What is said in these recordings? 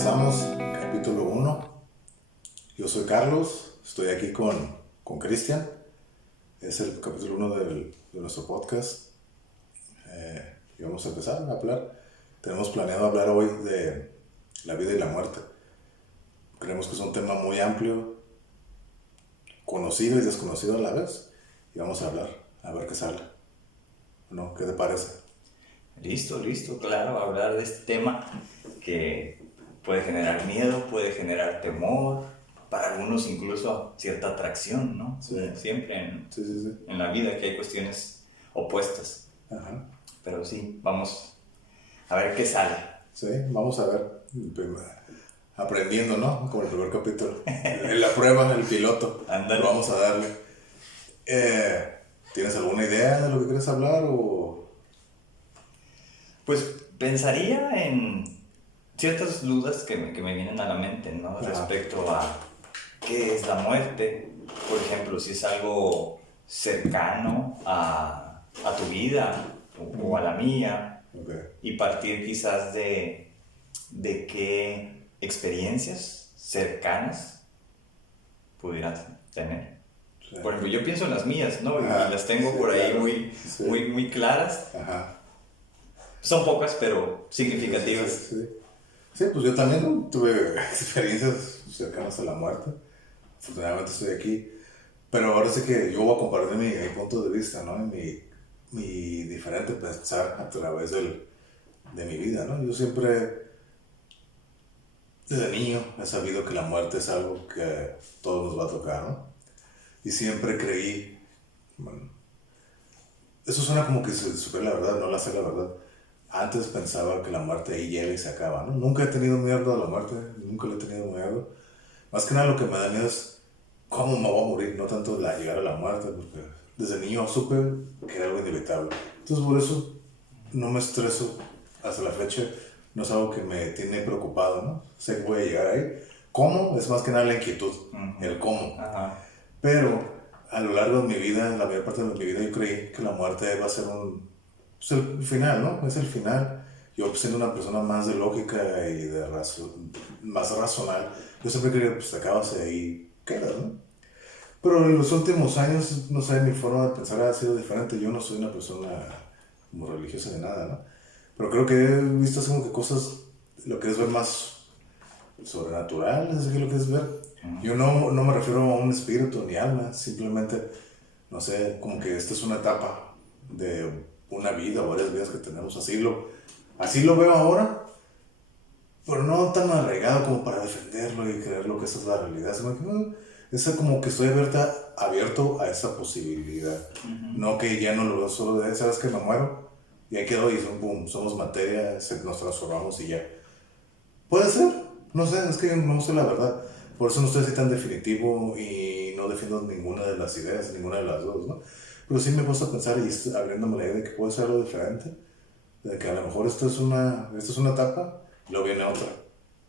empezamos capítulo 1. Yo soy Carlos, estoy aquí con Cristian. Es el capítulo 1 de nuestro podcast. Y vamos a empezar a hablar. Tenemos planeado hablar hoy de la vida y la muerte. Creemos que es un tema muy amplio, conocido y desconocido a la vez. Y vamos a hablar, a ver qué sale. ¿No? ¿Qué te parece? Listo, claro, hablar de este tema que puede generar miedo, puede generar temor, para algunos incluso cierta atracción, ¿no? Sí. Siempre en la vida que hay cuestiones opuestas. Ajá. Pero sí, vamos a ver qué sale. Sí, vamos a ver, aprendiendo, ¿no? Como el primer capítulo. En la prueba, el piloto. Ándale. Vamos a darle. ¿Tienes alguna idea de lo que quieres hablar o...? Pues pensaría en ciertas dudas que me vienen a la mente, ¿no? Ajá. Respecto a qué es la muerte. Por ejemplo, si es algo cercano a tu vida o a la mía. Okay. Y partir quizás de qué experiencias cercanas pudieras tener. Sí. Por ejemplo, yo pienso en las mías, ¿no? Ajá, Y las tengo sí, por ahí claro. muy, muy claras. Ajá. Son pocas, pero significativas. Sí, pues yo también, ¿no? Tuve experiencias cercanas a la muerte. Afortunadamente estoy aquí. Pero ahora sí que yo voy a compartir mi punto de vista, ¿no? Mi diferente pensar a través de mi vida, ¿no? Yo siempre, desde niño, he sabido que la muerte es algo que a todos nos va a tocar, ¿no? Y siempre creí, bueno, eso suena como que se supera la verdad, no la sé la verdad. Antes pensaba que la muerte ahí llega y se acaba, ¿no? Nunca he tenido miedo a la muerte, nunca le he tenido miedo. Más que nada lo que me da miedo es cómo me voy a morir, no tanto llegar a la muerte, porque desde niño supe que era algo inevitable. Entonces por eso no me estreso hasta la fecha, no es algo que me tiene preocupado, ¿no? Sé que voy a llegar ahí. ¿Cómo? Es más que nada la inquietud, el cómo. Ajá. Pero a lo largo de mi vida, la mayor parte de mi vida, yo creí que la muerte va a ser pues el final, ¿no? Es el final. Yo, pues, siendo una persona más de lógica y más racional, yo siempre creía, pues te acabas y ahí quedas, ¿no? Pero en los últimos años, no sé, mi forma de pensar ha sido diferente. Yo no soy una persona como religiosa de nada, ¿no? Pero creo que he visto así como que cosas, lo que es ver más sobrenatural, es lo que es ver. Yo no me refiero a un espíritu ni alma, simplemente, no sé, como que esta es una etapa de una vida o varias vidas que tenemos, así lo veo ahora, pero no tan arraigado como para defenderlo y creerlo que esa es la realidad, sino que no, es como que estoy abierto a esa posibilidad. No que ya no lo veo solo de, ¿sabes que me muero? Y ahí quedó y boom, somos materia, nos transformamos y ya. Puede ser, no sé, es que no sé la verdad. Por eso no estoy así tan definitivo y no defiendo ninguna de las ideas, ninguna de las dos, ¿no? Pero sí me he puesto a pensar y estoy abriéndome la idea de que puede ser algo diferente, de que a lo mejor esto es una etapa y luego viene otra.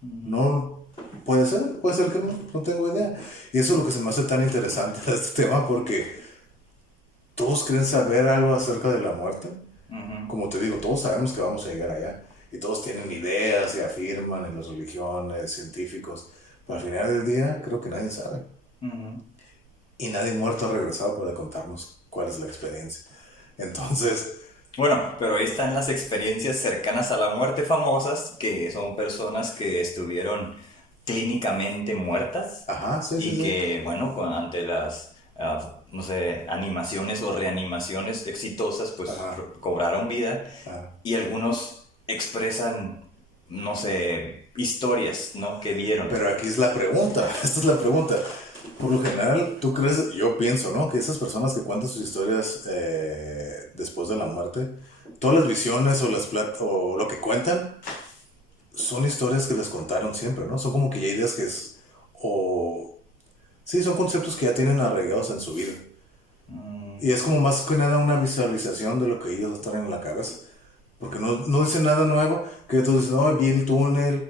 No, puede ser que no tengo idea. Y eso es lo que se me hace tan interesante de este tema, porque todos quieren saber algo acerca de la muerte. Como te digo, todos sabemos que vamos a llegar allá y todos tienen ideas y afirman en las religiones, científicos, pero al final del día creo que nadie sabe. Y nadie muerto ha regresado para contarnos cuál es la experiencia. Entonces... Bueno, pero ahí están las experiencias cercanas a la muerte famosas, que son personas que estuvieron clínicamente muertas. Ajá, sí, y sí, que, sí. bueno, ante las, no sé, animaciones o reanimaciones exitosas, pues cobraron vida. Ajá. Y algunos expresan, no sé, historias, ¿no?, que dieron. Pero aquí es la pregunta, esta es la pregunta. Por lo general, tú crees, yo pienso, ¿no?, que esas personas que cuentan sus historias después de la muerte, todas las visiones o lo que cuentan son historias que les contaron siempre, ¿no? Son como que ya ideas que sí, son conceptos que ya tienen arraigados en su vida. Y es como más que nada una visualización de lo que ellos están en la cabeza. Porque no dice nada nuevo, que tú dices, no, vi el túnel,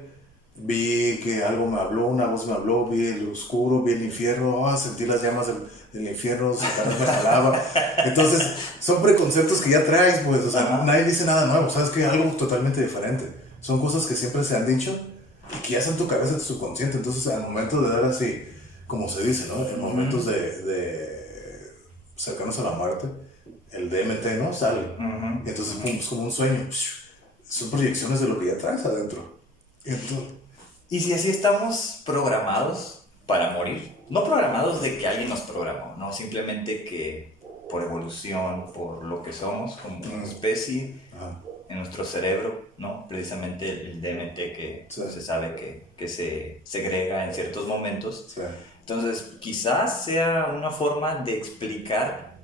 vi que algo me habló, una voz me habló, vi el oscuro, vi el infierno, sentí las llamas del infierno, sacarme la lava. Entonces, son preconceptos que ya traes, pues, o sea, nadie dice nada nuevo, sabes que algo totalmente diferente. Son cosas que siempre se han dicho y que ya está en tu cabeza, en tu subconsciente. Entonces, al momento de dar así, como se dice, ¿no? En momentos de cercanos a la muerte, el DMT, ¿no? Sale. Y entonces, pum, es como un sueño. Son proyecciones de lo que ya traes adentro. Entonces, y si así estamos programados para morir, no programados de que alguien nos programó, no, simplemente que por evolución, por lo que somos como especie, en nuestro cerebro, ¿no? Precisamente el DMT que se sabe que se segrega en ciertos momentos. Sí. Entonces, quizás sea una forma de explicar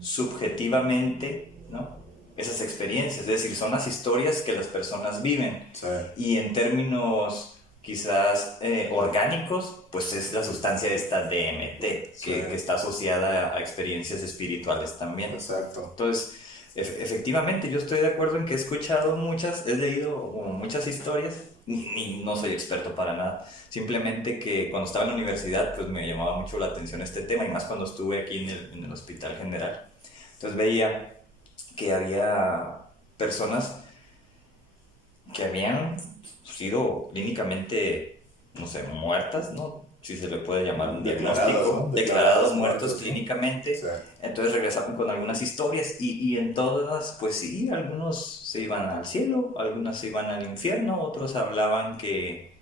subjetivamente, ¿no? Esas experiencias, es decir, son las historias que las personas viven. Sí. Y en términos quizás orgánicos, pues es la sustancia esta DMT, que está asociada a experiencias espirituales también. Exacto. Entonces, efectivamente, yo estoy de acuerdo en que he escuchado muchas, he leído muchas historias, y no soy experto para nada, simplemente que cuando estaba en la universidad, pues me llamaba mucho la atención este tema, y más cuando estuve aquí en el Hospital General. Entonces veía que había personas que habían sido clínicamente, no sé, muertas, ¿no? Si se le puede llamar un diagnóstico, ¿no? declarados muertos clínicamente. Sí. Entonces regresaban con algunas historias y en todas, pues sí, algunos se iban al cielo, algunos se iban al infierno, otros hablaban que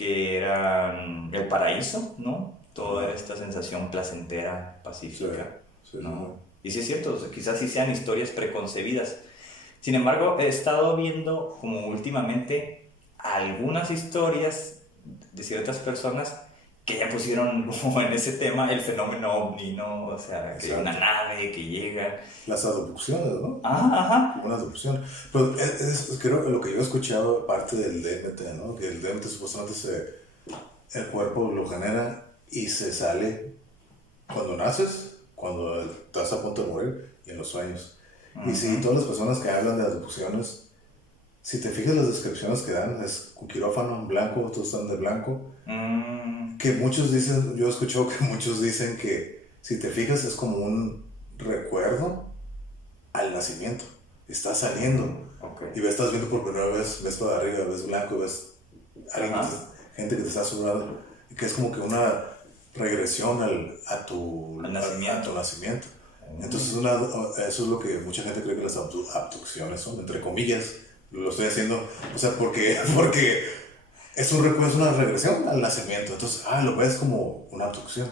eran el paraíso, ¿no? Toda esta sensación placentera, pacífica, sí, ¿no? Y sí es cierto, o sea, quizás sí sean historias preconcebidas. Sin embargo, he estado viendo como últimamente algunas historias de ciertas personas que ya pusieron como en ese tema el fenómeno ovni, ¿no? O sea, que hay una nave que llega. Las abducciones, ¿no? Ajá. Una abducción. Pero creo que lo que yo he escuchado, aparte del DMT, ¿no? Que el DMT supuestamente el cuerpo lo genera y se sale cuando naces, cuando estás a punto de morir y en los sueños. Y si todas las personas que hablan de abducciones, si te fijas las descripciones que dan, es un quirófano en blanco, todos están de blanco. Que muchos dicen, yo he escuchado que muchos dicen que si te fijas es como un recuerdo al nacimiento. Estás saliendo y estás viendo por primera vez, ves para arriba, ves blanco, ves gente que te está sobrando, que es como que una regresión a tu nacimiento. Entonces eso es lo que mucha gente cree que las abducciones son, entre comillas. Lo estoy haciendo, o sea, porque es un recuerdo, es una regresión al nacimiento. Entonces, lo ves como una abducción.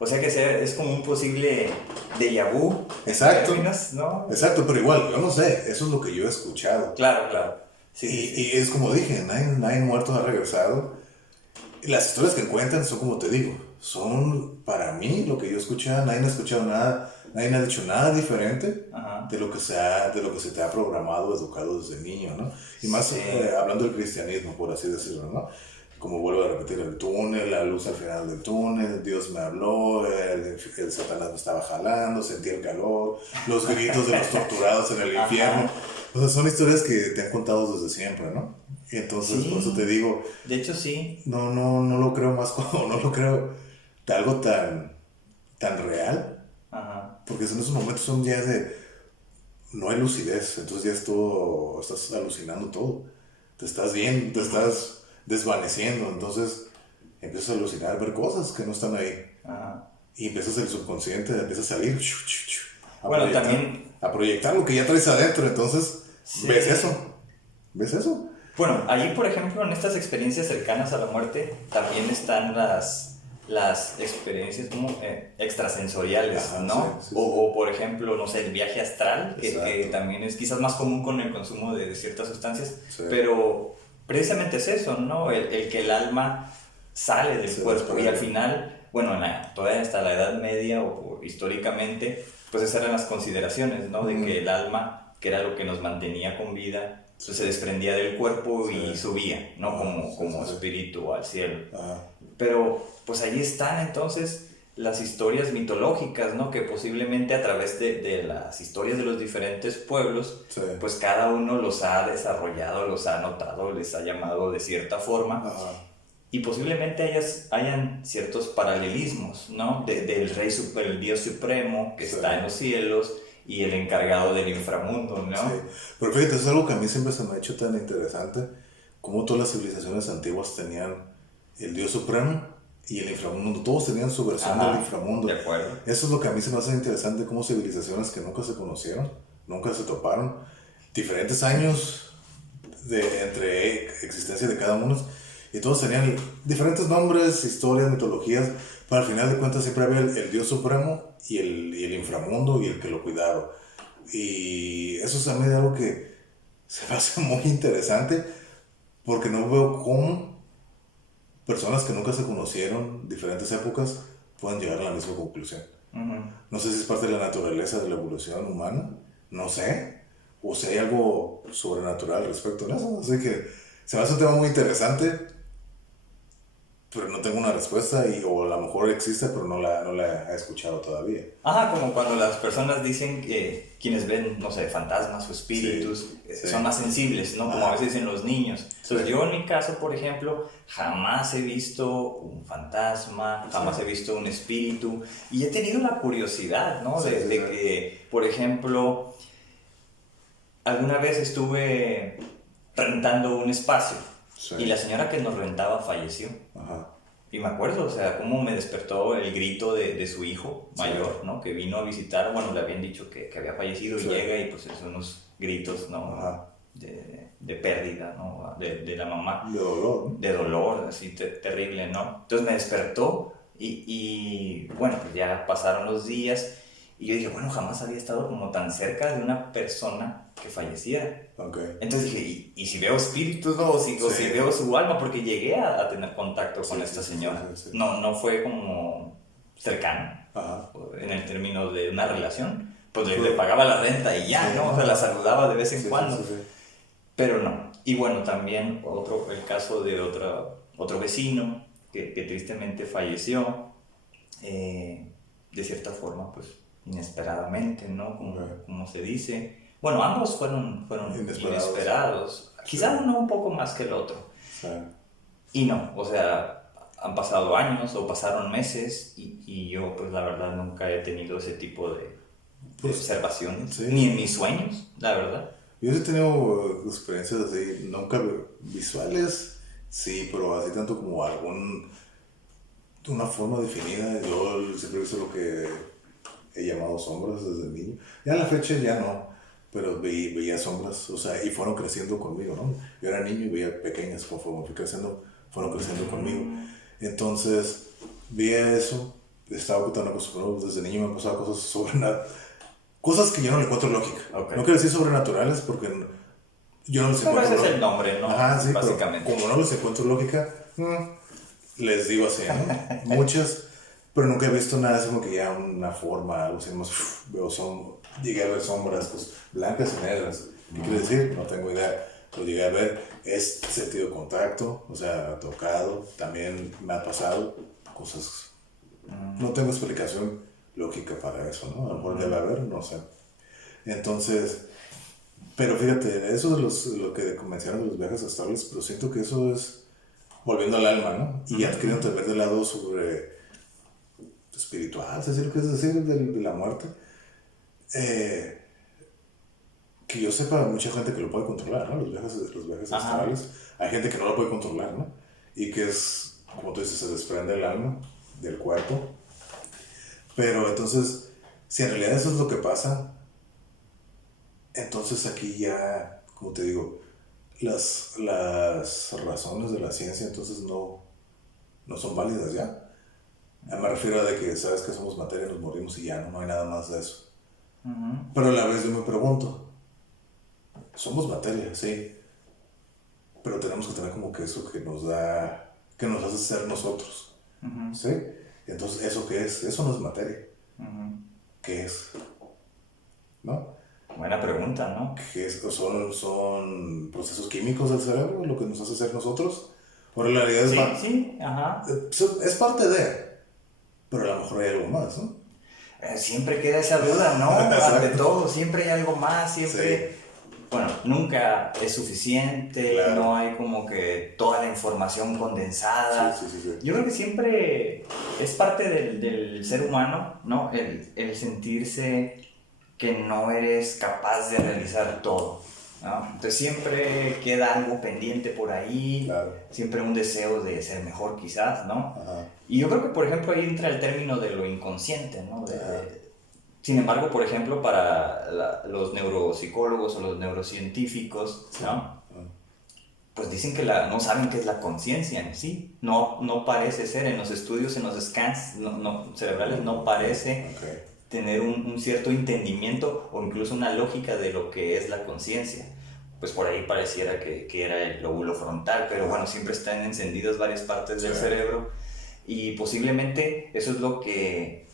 O sea que es como un posible déjà vu. Exacto. ¿No? Exacto, pero igual, yo no sé, eso es lo que yo he escuchado. Claro. Sí, y es como dije, nadie muerto ha regresado. Y las historias que cuentan son como te digo, son para mí lo que yo escuché, nadie ha escuchado nada, nadie ha dicho nada diferente de lo que se te ha programado, educado desde niño, ¿no? Y más hablando del cristianismo, por así decirlo, ¿no? Como vuelvo a repetir, el túnel, la luz al final del túnel, Dios me habló, el Satanás me estaba jalando, sentí el calor, los gritos de los torturados en el infierno. O sea, son historias que te han contado desde siempre, ¿no? Y entonces, por eso te digo... De hecho, sí. No lo creo más como... No lo creo de algo tan real. Porque en esos momentos son ya de... No hay lucidez, entonces ya es todo... Estás alucinando todo. Te estás viendo, te estás desvaneciendo, entonces empiezas a alucinar, a ver cosas que no están ahí. Y empiezas el subconsciente, empieza a salir. A proyectar lo que ya traes adentro, entonces ves eso. Bueno, allí por ejemplo en estas experiencias cercanas a la muerte también están las experiencias como extrasensoriales, ¿no? Sí. O por ejemplo, no sé, el viaje astral, que también es quizás más común con el consumo de ciertas sustancias, pero precisamente es eso, ¿no? El que el alma sale del cuerpo y al final, bueno, todavía hasta la Edad Media o históricamente, pues esas eran las consideraciones, ¿no? De que el alma, que era lo que nos mantenía con vida, pues se desprendía del cuerpo y subía, ¿no? Como espíritu al cielo. Pero pues ahí están entonces las historias mitológicas, ¿no? Que posiblemente a través de las historias de los diferentes pueblos, pues cada uno los ha desarrollado, los ha notado, les ha llamado de cierta forma. Y posiblemente hayan ciertos paralelismos, ¿no? Del rey el Dios supremo que está en los cielos y el encargado del inframundo, ¿no? Sí, pero fíjate, es algo que a mí siempre se me ha hecho tan interesante cómo todas las civilizaciones antiguas tenían el Dios Supremo y el inframundo. Todos tenían su versión del inframundo. De acuerdo. Eso es lo que a mí se me hace interesante, cómo civilizaciones que nunca se conocieron, nunca se toparon, diferentes años entre existencia de cada uno, y todos tenían diferentes nombres, historias, mitologías, pero al final de cuentas siempre había el Dios Supremo y el inframundo y el que lo cuidaba. Y eso es a mí algo que se me hace muy interesante, porque no veo cómo personas que nunca se conocieron, diferentes épocas, pueden llegar a la misma conclusión. No sé si es parte de la naturaleza de la evolución humana, no sé, o si hay algo sobrenatural respecto a eso. Así que se me hace un tema muy interesante, pero no tengo una respuesta, o a lo mejor existe, pero no la he escuchado todavía. Ajá, como cuando las personas dicen que quienes ven, no sé, fantasmas o espíritus son más sensibles, ¿no? Como a veces dicen los niños. Entonces, yo en mi caso, por ejemplo, jamás he visto un fantasma, jamás he visto un espíritu, y he tenido la curiosidad, ¿no? De que, por ejemplo, alguna vez estuve rentando un espacio. Y la señora que nos rentaba falleció. Ajá. Y me acuerdo, o sea, cómo me despertó el grito de su hijo mayor, ¿no? Que vino a visitar, bueno, le habían dicho que había fallecido, y llega y pues son unos gritos, ¿no? De pérdida, ¿no? De la mamá. De dolor, ¿no? De dolor, así terrible, ¿no? Entonces me despertó y bueno, pues ya pasaron los días. Y yo dije, bueno, jamás había estado como tan cerca de una persona que falleciera. Okay. Entonces dije, ¿y si veo espíritus, no? O si veo su alma, porque llegué a tener contacto con esta señora. No fue como cercano, en el término de una relación. Pues le pagaba la renta y ya, ¿no? O sea, la saludaba de vez en cuando. Pero no. Y bueno, también el caso de otro vecino que tristemente falleció, de cierta forma, pues inesperadamente, ¿no? Como se dice. Bueno, ambos fueron inesperados. Quizá uno un poco más que el otro. Y no, o sea, han pasado años o pasaron meses y yo, pues la verdad, nunca he tenido ese tipo de observaciones. Ni en mis sueños, la verdad. Yo sí he tenido experiencias así, nunca visuales, sí, pero así tanto como una forma definida. Yo siempre he visto lo que he llamado sombras desde niño. Ya a la fecha ya no, pero veía sombras, o sea, y fueron creciendo conmigo, ¿no? Yo era niño y veía pequeñas, conforme fui creciendo, fueron creciendo conmigo. Entonces, veía eso, estaba tan acostumbrado, desde niño me pasaban cosas sobrenaturales, cosas que yo no le encuentro lógica. No quiero decir sobrenaturales porque yo no les encuentro lógica. Ese es el nombre, ¿no? Ajá, sí, básicamente. Como no les encuentro lógica, les digo así, ¿no? Muchas, pero nunca he visto nada así como que ya una forma, algo así más, llegué a ver sombras, pues, blancas y negras. ¿Qué quiere decir? No tengo idea. Lo llegué a ver, es sentido de contacto, o sea, tocado, también me ha pasado cosas. No tengo explicación lógica para eso, ¿no? A lo mejor debe haber, no sé. Entonces, pero fíjate, eso es lo que mencionan de los viajes astrales, pero siento que eso es volviendo al alma, ¿no? Y adquiriendo ver del lado sobre espiritual, es decir, ¿qué es decir de la muerte? Que yo sepa, hay mucha gente que lo puede controlar, ¿no? Los viajes astrales. Hay gente que no lo puede controlar, ¿no? Y que es, como tú dices, se desprende el alma del cuerpo. Pero entonces, si en realidad eso es lo que pasa, entonces aquí ya, como te digo, las razones de la ciencia entonces no son válidas ya. Me refiero a de que sabes que somos materia, nos morimos y ya no hay nada más de eso. Pero a la vez yo me pregunto, somos materia, sí, pero tenemos que tener como que eso que nos hace ser nosotros, ¿sí? Entonces, ¿eso qué es? Eso no es materia. ¿Qué es? ¿No? Buena pregunta, ¿no? ¿Qué es? ¿Son procesos químicos del cerebro lo que nos hace ser nosotros? ¿O en realidad es parte de, pero a lo mejor hay algo más, ¿no? Siempre queda esa duda, ¿no? Ante todo, siempre hay algo más, siempre... Bueno, nunca es suficiente, no hay como que toda la información condensada. Sí. Yo creo que siempre es parte del ser humano, ¿no? El sentirse que no eres capaz de realizar todo. ¿no? Entonces siempre queda algo pendiente por ahí, claro. Siempre un deseo de ser mejor quizás, ¿no? Ajá. Y yo creo que, por ejemplo, ahí entra el término de lo inconsciente, ¿no? Sin embargo, por ejemplo, para los neuropsicólogos o los neurocientíficos, ¿no? Pues dicen que no saben qué es la conciencia en sí. No parece ser, en los estudios, en los scans cerebrales, no parece tener un cierto entendimiento o incluso una lógica de lo que es la conciencia. Pues por ahí pareciera que era el lóbulo frontal, pero bueno, siempre están encendidas varias partes del cerebro y posiblemente eso es lo que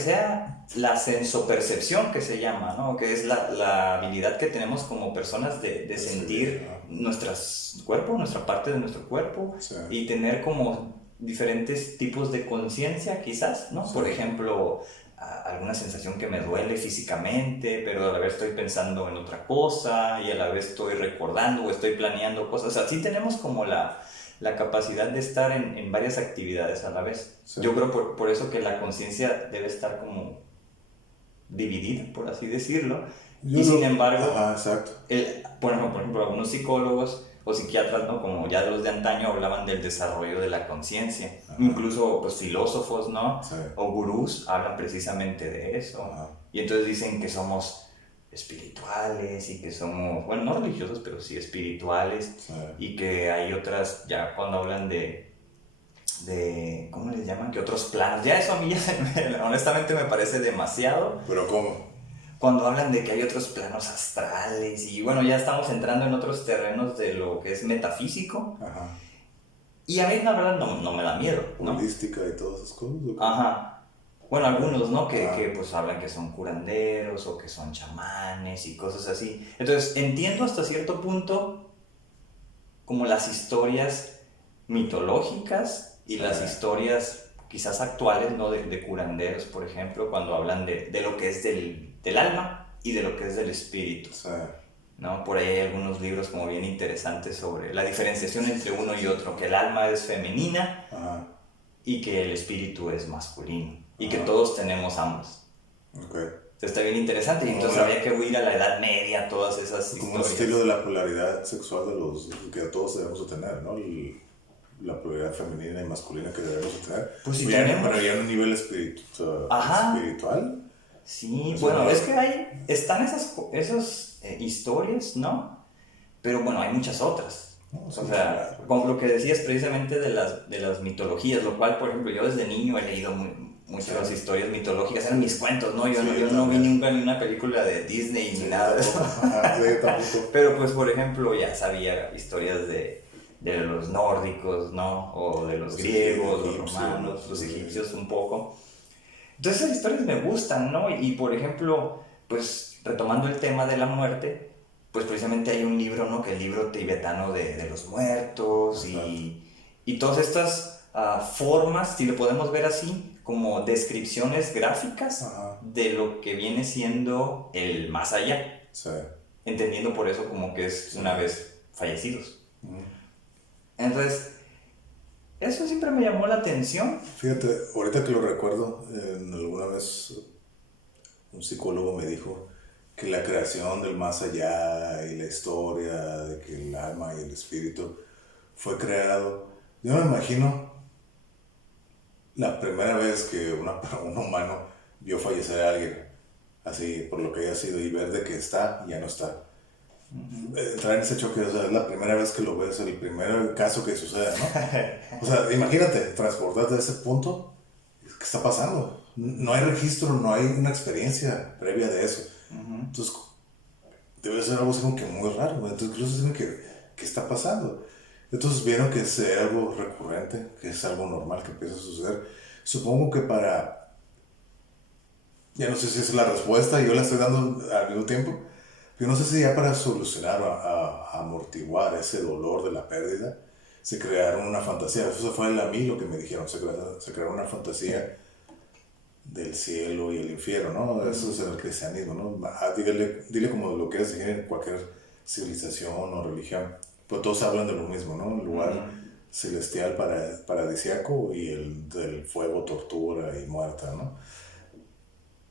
sea la sensopercepción que se llama, ¿no? Que es la habilidad que tenemos como personas de sentir nuestra parte de nuestro cuerpo y tener como diferentes tipos de conciencia quizás, ¿no? Por ejemplo, alguna sensación que me duele físicamente, pero a la vez estoy pensando en otra cosa y a la vez estoy recordando o estoy planeando cosas. O sea, sí tenemos como la capacidad de estar en varias actividades a la vez. Sí. Yo creo por eso que la conciencia debe estar como dividida, por así decirlo. Sin embargo, por ejemplo, algunos psicólogos o psiquiatras, ¿no? Como ya los de antaño hablaban del desarrollo de la conciencia. Incluso pues, filósofos, ¿no? Sí. O gurús hablan precisamente de eso. Y entonces dicen que somos espirituales y que somos, bueno, no religiosos, pero sí espirituales. Sí. Y que hay otras, ya cuando hablan de ¿cómo les llaman? Que otros planos. Ya eso a mí honestamente me parece demasiado. ¿Pero cómo? Cuando hablan de que hay otros planos astrales y bueno, ya estamos entrando en otros terrenos de lo que es metafísico. Ajá. Y a mí la verdad no me da miedo, ¿no? Holística y todas esas cosas. Ajá. Bueno, algunos, ¿no? Que pues hablan que son curanderos o que son chamanes y cosas así. Entonces, entiendo hasta cierto punto como las historias mitológicas y las historias quizás actuales, ¿no? De curanderos, por ejemplo, cuando hablan de lo que es del alma y de lo que es del espíritu. Sí. ¿No? Por ahí hay algunos libros como bien interesantes sobre la diferenciación entre uno y otro, que el alma es femenina y que el espíritu es masculino y que todos tenemos ambos. Entonces está bien interesante y entonces había que huir a la Edad Media, todas esas como historias. Como un estilo de la polaridad sexual que todos debemos de tener, ¿no? La polaridad femenina y masculina que debemos de tener. Pues sí, pero ya en un nivel espiritual. Sí, bueno, es que están esas historias, ¿no? Pero bueno, hay muchas otras. No, sí, o sea, como lo que decías precisamente de las mitologías, lo cual, por ejemplo, yo desde niño he leído muchas historias mitológicas, eran mis cuentos, ¿no? Yo no vi nunca ni una película de Disney ni nada de eso. Pero pues, por ejemplo, ya sabía historias de los nórdicos, ¿no? O de los griegos, los romanos, los egipcios un poco. Entonces esas historias me gustan, ¿no? Y por ejemplo, pues retomando el tema de la muerte, pues precisamente hay un libro, ¿no? Que el libro tibetano de los muertos y todas estas formas, si lo podemos ver así, como descripciones gráficas de lo que viene siendo el más allá. Sí. Entendiendo por eso como que es una vez fallecidos. Entonces, eso siempre me llamó la atención. Fíjate, ahorita que lo recuerdo, alguna vez un psicólogo me dijo que la creación del más allá y la historia de que el alma y el espíritu fue creado. Yo me imagino la primera vez que un humano vio fallecer a alguien, así por lo que haya sido, y ver de que está y ya no está. Entrar en ese choque, o sea, es la primera vez que lo ves, el primer caso que sucede, ¿no? O sea, imagínate, transportarte a ese punto, ¿qué está pasando? No hay registro, no hay una experiencia previa de eso. Entonces, debe ser algo así como que muy raro, entonces incluso dicen ¿qué está pasando? Entonces vieron que es algo recurrente, que es algo normal que empieza a suceder. Supongo que ya no sé si es la respuesta, yo la estoy dando al mismo tiempo. Yo no sé si ya para solucionar o amortiguar ese dolor de la pérdida, se crearon una fantasía. Eso fue a mí lo que me dijeron. Se crearon una fantasía del cielo y el infierno, ¿no? Eso es el cristianismo, ¿no? Dile como lo quieras decir en cualquier civilización o religión. Pero todos hablan de lo mismo, ¿no? El lugar celestial paradisíaco y el del fuego, tortura y muerte, ¿no?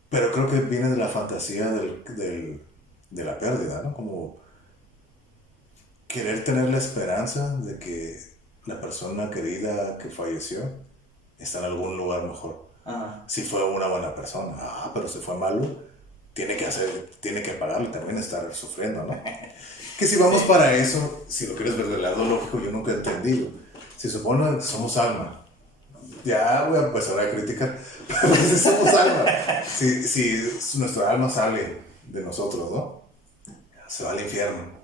Pero creo que viene de la fantasía de la pérdida, ¿no? Como querer tener la esperanza de que la persona querida que falleció está en algún lugar mejor. Si fue una buena persona, pero si fue malo, tiene que pagarle, también estar sufriendo, ¿no? Que si vamos para eso, si lo quieres ver del lado lógico, yo nunca he entendido. Si supone que somos alma, ya voy a empezar a criticar, pero si somos alma, si nuestra alma sale de nosotros, ¿no? Se va al infierno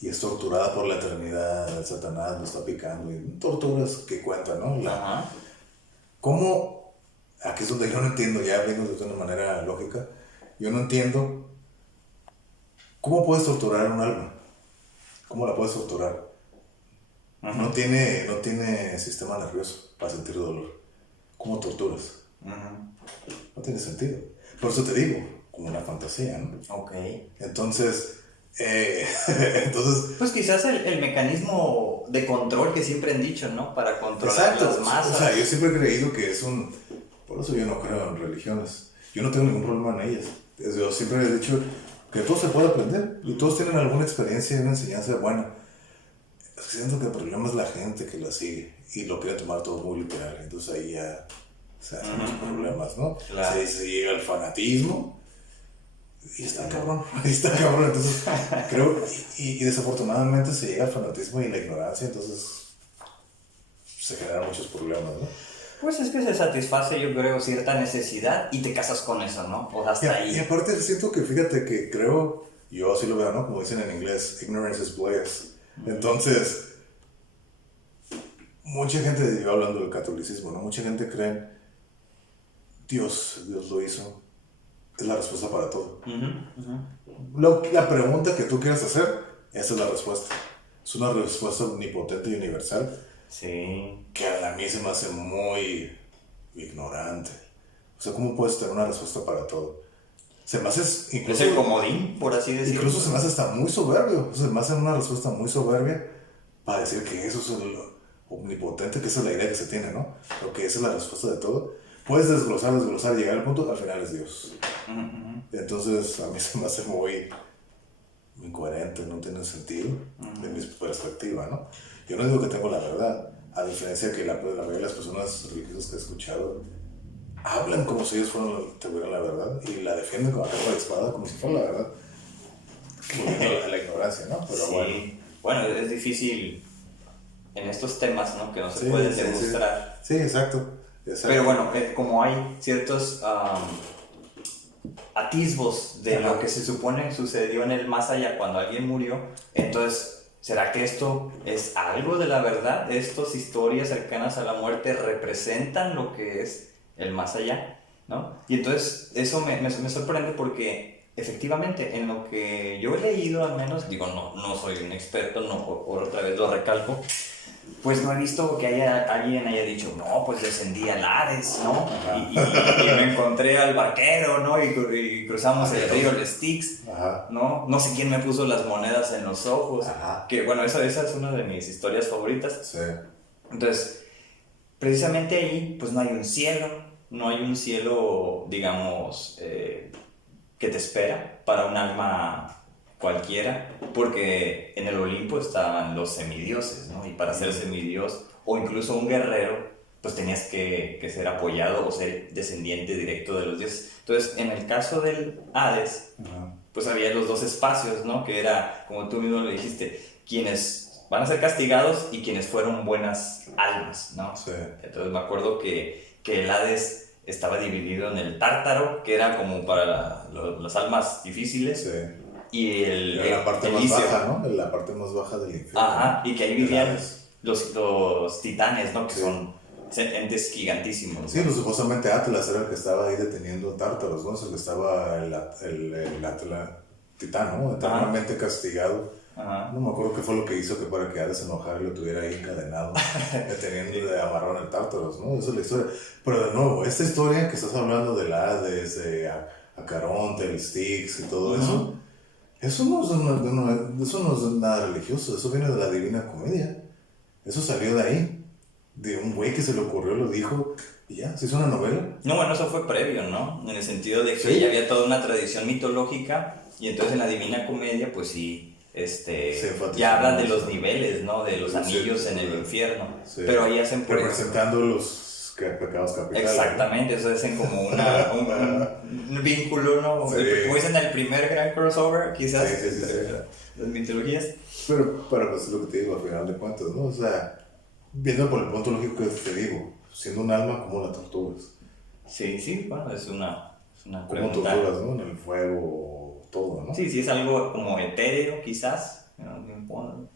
y es torturada por la eternidad, el Satanás lo está picando, y torturas que cuentan, ¿no? ¿Cómo? Aquí es donde yo no entiendo, ya viendo de una manera lógica, yo no entiendo cómo puedes torturar un alma. ¿Cómo la puedes torturar? No tiene sistema nervioso para sentir dolor. ¿Cómo torturas? No tiene sentido. Por eso te digo, como una fantasía, ¿no? Ok. Entonces, pues quizás el mecanismo de control que siempre han dicho, ¿no? Para controlar las masas. O sea, yo siempre he creído que es un... Por eso yo no creo en religiones. Yo no tengo ningún problema en ellas. Yo siempre he dicho que todo se puede aprender y todos tienen alguna experiencia y una enseñanza buena. Siento que el problema es la gente que la sigue y lo quiere tomar todo muy literal. Entonces ahí ya se hacen los problemas, ¿no? Claro. Se llega al fanatismo y está cabrón. Entonces creo, y desafortunadamente se llega al fanatismo y la ignorancia, entonces se generan muchos problemas, ¿no? Pues es que se satisface, yo creo, cierta necesidad y te casas con eso, ¿no? O hasta ahí. Y aparte siento que, fíjate que creo, yo así lo veo, ¿no? Como dicen en inglés, ignorance is bliss. Entonces, mucha gente, yo hablando del catolicismo, ¿no? Mucha gente cree, Dios lo hizo, es la respuesta para todo. La pregunta que tú quieras hacer, esa es la respuesta. Es una respuesta omnipotente y universal. Sí. Que a mí se me hace muy ignorante. O sea, ¿cómo puedes tener una respuesta para todo? Se me hace incluso... Es el comodín, por así decirlo. Incluso se me hace hasta muy soberbio. O sea, se me hace una respuesta muy soberbia para decir que eso es lo omnipotente, que esa es la idea que se tiene, ¿no? O que esa es la respuesta de todo. Puedes desglosar, llegar al punto, al final es Dios. Entonces, a mí se me hace muy incoherente, no tiene sentido de mi perspectiva, ¿no? Yo no digo que tengo la verdad, a diferencia de que la mayoría de las personas religiosas que he escuchado hablan como si ellos tuvieran la verdad y la defienden con la capa de espada como si fuera la verdad. Volviendo a la ignorancia, ¿no? Pero sí. Bueno, es difícil en estos temas, ¿no? Que no se pueden demostrar. Sí, exacto. Pero bueno, como hay ciertos atisbos de lo que se supone sucedió en el más allá cuando alguien murió, entonces... ¿Será que esto es algo de la verdad? ¿Estas historias cercanas a la muerte representan lo que es el más allá? ¿No? Y entonces eso me sorprende porque efectivamente en lo que yo he leído al menos, digo, no soy un experto, no, otra vez lo recalco, pues no he visto que alguien haya dicho, no, pues descendí al Hades, ¿no? Y me encontré al barquero, ¿no? Y cruzamos el río el Styx, ¿no? No sé quién me puso las monedas en los ojos. Que bueno, esa es una de mis historias favoritas. Sí. Entonces, precisamente ahí, pues no hay un cielo, digamos, que te espera para un alma cualquiera, porque en el Olimpo estaban los semidioses, ¿no? Y para ser semidios o incluso un guerrero, pues tenías que ser apoyado o ser descendiente directo de los dioses. Entonces, en el caso del Hades, pues había los dos espacios, ¿no? Que era, como tú mismo lo dijiste, quienes van a ser castigados y quienes fueron buenas almas, ¿no? Sí. Entonces me acuerdo que el Hades estaba dividido en el Tártaro, que era como para las almas difíciles. Sí. Y la parte más baja, ¿no? La parte más baja del infierno. Y que ahí vivían los titanes, ¿no? Que son entes gigantísimos. Sí, pues supuestamente Atlas era el que estaba ahí deteniendo Tártaros, ¿no? Es el que estaba el Atlas titán, ¿no? Eternamente castigado. No me acuerdo qué fue lo que hizo que para que Hades se enojara y lo tuviera ahí encadenado, deteniendo de amarrón el Tártaros, ¿no? Esa es la historia. Pero de nuevo, esta historia que estás hablando del Hades, de Acaronte, el Styx y todo eso, eso no es nada religioso, eso viene de la Divina Comedia. Eso salió de ahí, de un güey que se le ocurrió, lo dijo, y ya, se hizo una novela. No, bueno, eso fue previo, ¿no? En el sentido de que ya había toda una tradición mitológica, y entonces en la Divina Comedia, pues sí, ya hablan de los niveles, ¿no? De los anillos en el infierno. Sí. Pero ahí hacen representando los pecados capitales. Exactamente, eso hacen como un vínculo, ¿no? Sí. Como dicen, el primer gran crossover, quizás, sí. las mitologías. Pero pues es lo que te digo, al final de cuentas, ¿no? O sea, viendo por el punto lógico que te digo, siendo un alma, ¿cómo la torturas? Sí, bueno, es una ¿Cómo pregunta. torturas, no? En el fuego, todo, ¿no? Sí, es algo como etéreo, quizás. ¿No?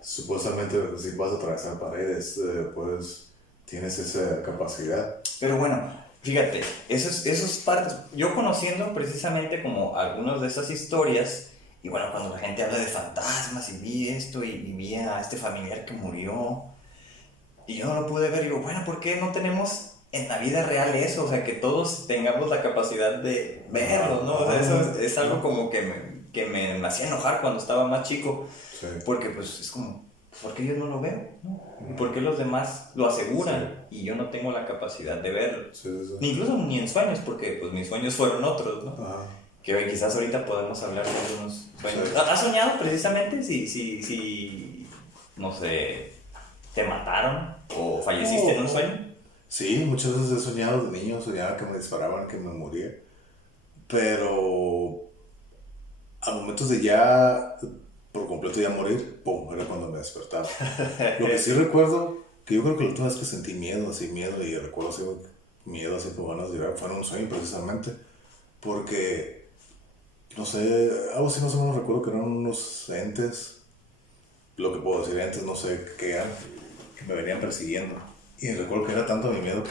Supuestamente, si vas a atravesar paredes, pues tienes esa capacidad. Pero bueno, fíjate, esos partes, yo conociendo precisamente como algunas de esas historias, y bueno, cuando la gente habla de fantasmas y vi esto y vi a este familiar que murió, y yo no lo pude ver, digo, bueno, ¿por qué no tenemos en la vida real eso? O sea, que todos tengamos la capacidad de verlo, ¿no? O sea, eso es algo como que me hacía enojar cuando estaba más chico, Sí. porque pues es como, ¿por qué yo no lo veo? ¿No? ¿Por qué los demás lo aseguran y yo no tengo la capacidad de verlo? Sí. Incluso ni en sueños, porque pues mis sueños fueron otros, ¿no? Ajá. Que hoy quizás ahorita podemos hablar de algunos sueños. Sí. ¿Has soñado precisamente si no sé, te mataron o falleciste en un sueño? Sí, muchas veces he soñado de niño, soñaba que me disparaban, que me moría. Pero a momentos de ya, por completo ya morir, ¡pum!, era cuando me despertaba. Lo que sí recuerdo, que yo creo que la última vez que sentí miedo, y recuerdo así, miedo, así como ganas de llorar, fue en un sueño precisamente, porque, no sé, algo así más o menos recuerdo que eran unos entes, lo que puedo decir, entes, no sé qué eran, que me venían persiguiendo. Y recuerdo que era tanto mi miedo que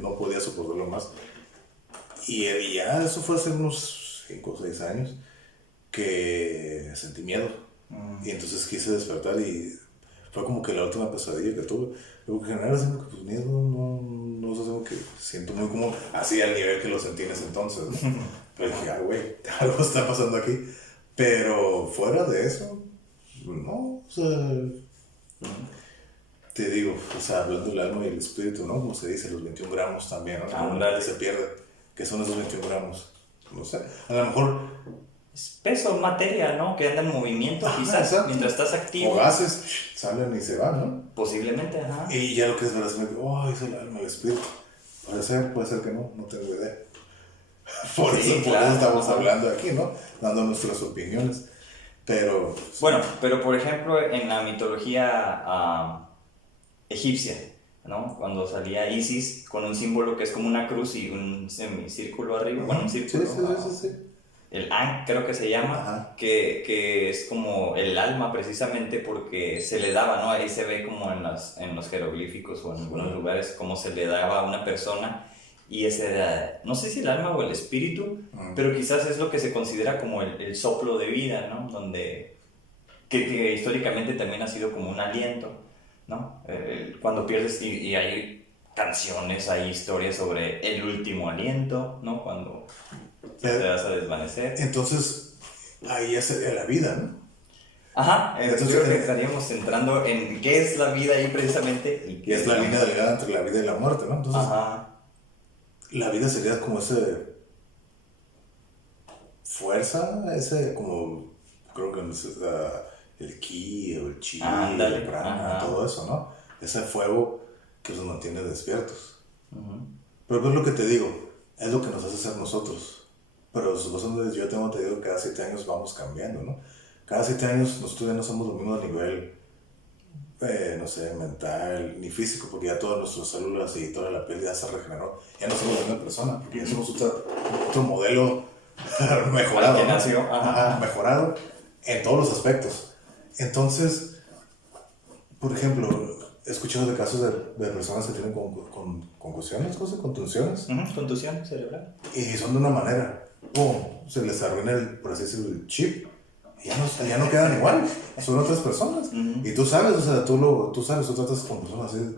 no podía soportarlo más. Y ya eso fue hace unos 5 o 6 años que sentí miedo. Y entonces quise despertar y fue como que la última pesadilla que tuve. Pero en general siento que pues miedo no es algo que siento muy como así al nivel que lo sentí en ese entonces, ¿no? Pero dije, güey, algo está pasando aquí. Pero fuera de eso, no, o sea, te digo, o sea, hablando del alma y el espíritu, ¿no? Como se dice, los 21 gramos también, ¿no? Ándale. Se pierde. ¿Qué son esos 21 gramos? No sé, a lo mejor Es peso, materia, ¿no? Que anda en movimiento, quizás, exacto. Mientras estás activo. O gases salen y se van, ¿no? Posiblemente, ajá. Y ya lo que es verdad es que, es el alma, el espíritu. Puede ser que no tengo idea. Por eso estamos hablando aquí, ¿no? Dando nuestras opiniones. Pero... Bueno, pero por ejemplo, en la mitología egipcia, ¿no? Cuando salía Isis con un símbolo que es como una cruz y un semicírculo arriba, bueno, un círculo. Sí. El Ankh creo que se llama, que es como el alma precisamente porque se le daba, ¿no? Ahí se ve como en los jeroglíficos o en algunos lugares cómo se le daba a una persona y ese era, no sé si el alma o el espíritu, pero quizás es lo que se considera como el soplo de vida, ¿no? Donde, que históricamente también ha sido como un aliento, ¿no? Cuando pierdes y hay canciones, hay historias sobre el último aliento, ¿no? Cuando te vas a desvanecer. Entonces, ahí es la vida, ¿no? Ajá, entonces yo creo que estaríamos entrando en qué es la vida ahí precisamente. Y es la línea delgada entre la vida y la muerte, ¿no? Entonces, la vida sería como ese fuerza, ese como, creo que el ki o el chi, el prana, todo eso, ¿no? Ese fuego que nos mantiene despiertos. Pero pues lo que te digo, es lo que nos hace ser nosotros. Pero supuestamente yo tengo entendido que cada 7 años vamos cambiando, ¿no? Cada 7 años nosotros ya no somos lo mismo a nivel, no sé, mental ni físico, porque ya todas nuestras células y toda la piel ya se regeneró. Ya no somos la misma persona, porque ya somos otro modelo mejorado. Que nació. Mejorado en todos los aspectos. Entonces, por ejemplo, he escuchado de casos de personas que tienen concusiones, contunciones. Contusión cerebral. Y son de una manera. ¡Pum! Se les arruina por así decirlo, el chip. Y ya no quedan igual. Son otras personas. Y tú sabes, o sea, tú sabes, tú tratas con personas así.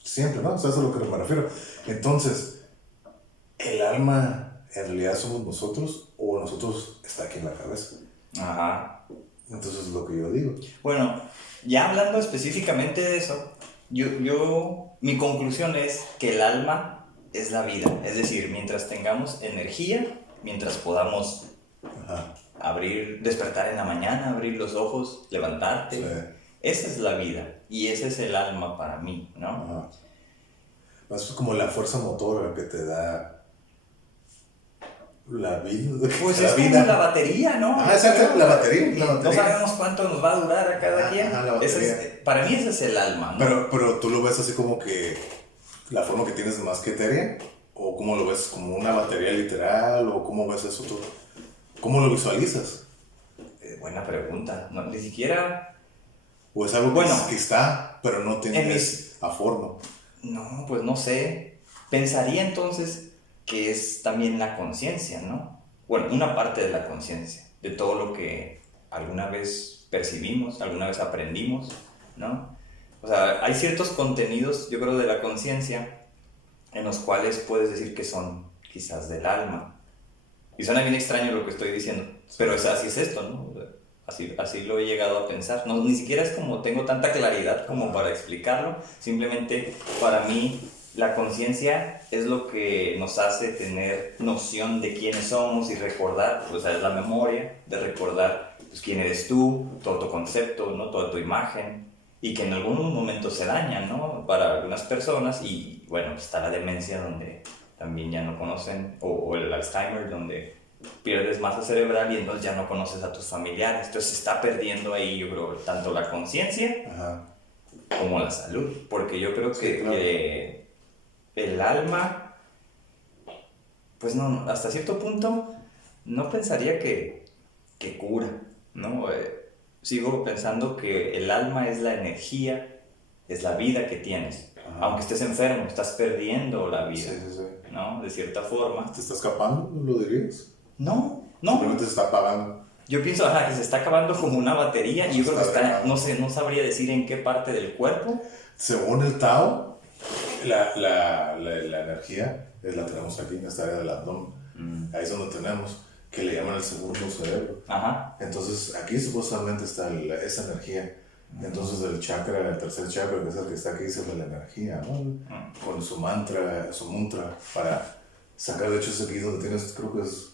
Siempre, ¿no? ¿Sabes a lo que me refiero? Entonces, el alma en realidad somos nosotros o nosotros está aquí en la cabeza. Ajá. Entonces es lo que yo digo. Bueno, ya hablando específicamente de eso, mi conclusión es que el alma es la vida. Es decir, mientras tengamos energía, mientras podamos despertar en la mañana, abrir los ojos, levantarte. Sí. Esa es la vida y ese es el alma para mí, ¿no? Ajá. Es como la fuerza motora que te da la vida. Pues la es vida. como la batería, ¿no? Ah, exacto, la batería. No sabemos cuánto nos va a durar a cada quien. La batería. Para mí ese es el alma, ¿no? Pero tú lo ves así como que la forma que tienes más que etérea, o cómo lo ves, como una batería literal, o cómo ves eso tú. ¿Cómo lo visualizas? Buena pregunta. No, ni siquiera. ¿O es algo que está, pero no tiene a forma? No, pues no sé. Pensaría entonces que es también la conciencia, ¿no? Bueno, una parte de la conciencia, de todo lo que alguna vez percibimos, alguna vez aprendimos, ¿no? O sea, hay ciertos contenidos, yo creo, de la conciencia en los cuales puedes decir que son quizás del alma. Y suena bien extraño lo que estoy diciendo, pero así es esto, ¿no? Así lo he llegado a pensar. No, ni siquiera es como tengo tanta claridad como para explicarlo. Simplemente para mí la conciencia es lo que nos hace tener noción de quiénes somos y recordar, pues es la memoria de recordar pues, quién eres tú, todo tu concepto, ¿no? Toda tu imagen, y que en algún momento se daña, ¿no? Para algunas personas, y bueno, está la demencia donde también ya no conocen, o el Alzheimer donde pierdes masa cerebral y entonces ya no conoces a tus familiares. Entonces se está perdiendo ahí, yo creo, tanto la conciencia como la salud, porque yo creo que el alma, pues no, hasta cierto punto no pensaría que cura, ¿no? Sigo pensando que el alma es la energía, es la vida que tienes. Aunque estés enfermo, estás perdiendo la vida, ¿no? De cierta forma. ¿Te está escapando, lo dirías? No. Simplemente se está apagando. Yo pienso que se está acabando como una batería y yo creo que está, no sabría decir en qué parte del cuerpo. Según el Tao, la energía la tenemos aquí en esta área del abdomen. Ahí es donde tenemos, que le llaman el segundo cerebro. Entonces aquí supuestamente está esa energía. Entonces el tercer chakra, que es el que está aquí, es el de la energía, ¿no? Con su mantra, para sacar, de hecho es aquí donde tienes, creo que es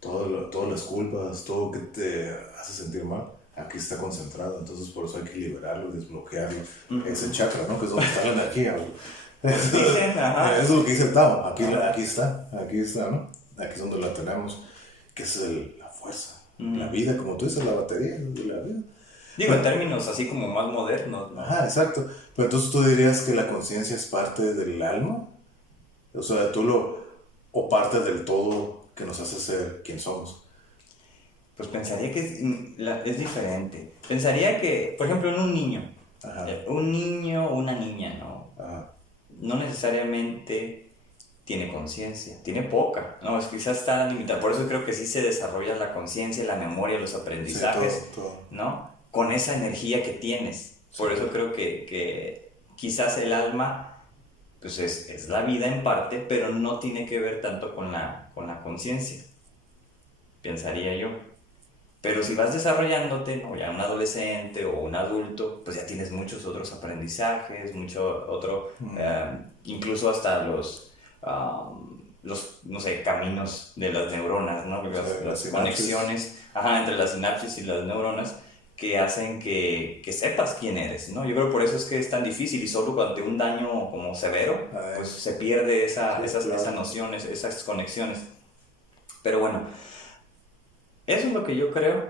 todas las culpas, todo que te hace sentir mal, aquí está concentrado. Entonces por eso hay que liberarlo, desbloquearlo. Ese chakra, ¿no? Que es donde está la energía. Eso es lo que dice el Tao. Aquí está, ¿no? Aquí es donde la tenemos, que es la fuerza, la vida, como tú dices, la batería de la vida. Digo, en términos así como más modernos, ¿no? Exacto. Pero entonces tú dirías que la conciencia es parte del alma. O sea, o parte del todo que nos hace ser quien somos. Pues pensaría que es diferente. Pensaría que, por ejemplo, en un niño. Un niño o una niña, ¿no? No necesariamente tiene conciencia, tiene poca, ¿no? Quizás está limitada. Por eso creo que sí se desarrolla la conciencia, la memoria, los aprendizajes, todo. ¿No? Con esa energía que tienes. Por eso creo que quizás el alma pues es la vida en parte, pero no tiene que ver tanto con la conciencia, pensaría yo. Pero si vas desarrollándote, ¿no? Ya un adolescente o un adulto, pues ya tienes muchos otros aprendizajes, incluso hasta los no sé, caminos de las neuronas, ¿no? Las conexiones entre las sinapsis y las neuronas, que hacen que sepas quién eres, ¿no? Yo creo que por eso es que es tan difícil, y solo ante un daño como severo, pues se pierde esas nociones, esas conexiones. Pero bueno, eso es lo que yo creo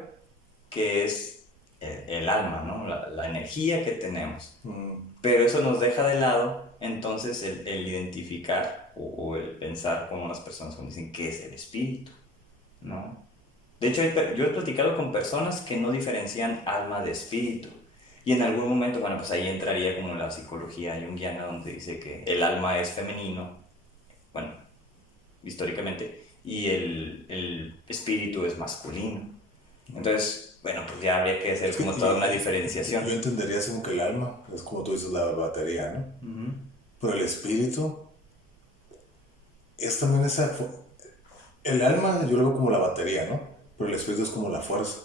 que es el alma, ¿no? La energía que tenemos. Pero eso nos deja de lado, entonces, el identificar o el pensar como las personas dicen qué es el espíritu, ¿no? De hecho, yo he platicado con personas que no diferencian alma de espíritu. Y en algún momento, bueno, pues ahí entraría como la psicología junguiana, donde dice que el alma es femenino, bueno, históricamente, y el espíritu es masculino. Entonces, bueno, pues ya habría que hacer como toda una diferenciación. Yo entendería como que el alma es como tú dices, la batería, ¿no? Pero el espíritu es también el alma yo lo veo como la batería, ¿no? Pero el espíritu es como la fuerza.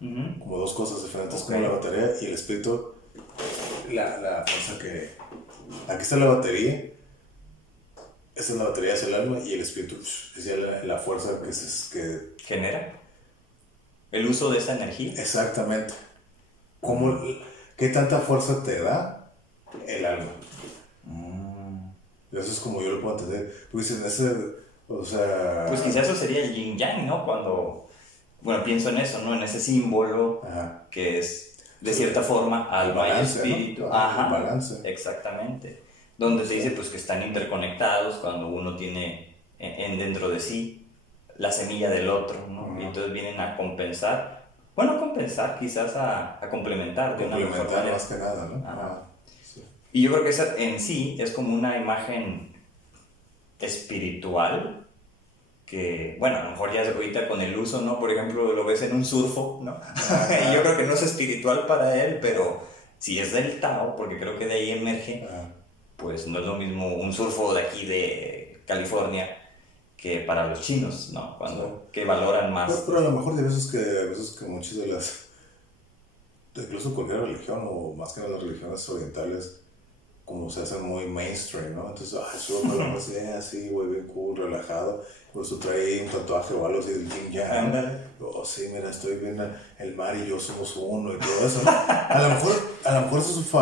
Como dos cosas diferentes, como la batería y el espíritu, la fuerza que... Aquí está la batería, esta es la batería, es el alma, y el espíritu es ya la fuerza que genera. el uso de esa energía. Exactamente. ¿Cómo, qué tanta fuerza te da el alma? Eso es como yo lo puedo entender. Pues en ese, o sea... Pues quizás eso sería el yin yang, ¿no? Cuando, bueno, pienso en eso, ¿no? En ese símbolo que es, de cierta forma, alma y espíritu. ¿No? El balance. Exactamente. Donde se dice pues que están interconectados cuando uno tiene dentro de sí la semilla del otro, ¿no? Y entonces vienen a compensar, bueno, compensar, quizás a complementar de una mejor manera. Más que nada, ¿no? Sí. Y yo creo que esa en sí es como una imagen espiritual que, bueno, a lo mejor ya ahorita con el uso, ¿no? Por ejemplo, lo ves en un surfo, ¿no? Y yo creo que no es espiritual para él, pero si es del Tao, porque creo que de ahí emerge, pues no es lo mismo un surfo de aquí de California que para los chinos, ¿no? Cuando, que valoran más. Pero a lo mejor hay veces que muchas de las, incluso cualquier religión, o más que nada las religiones orientales, como se hacen muy mainstream, ¿no? Entonces, surfa la más así, güey, bien cool, relajado. Por eso trae un tatuaje o algo así del yin yang. Oh, sí, mira, estoy viendo el mar y yo somos uno y todo eso, ¿no? A lo mejor eso es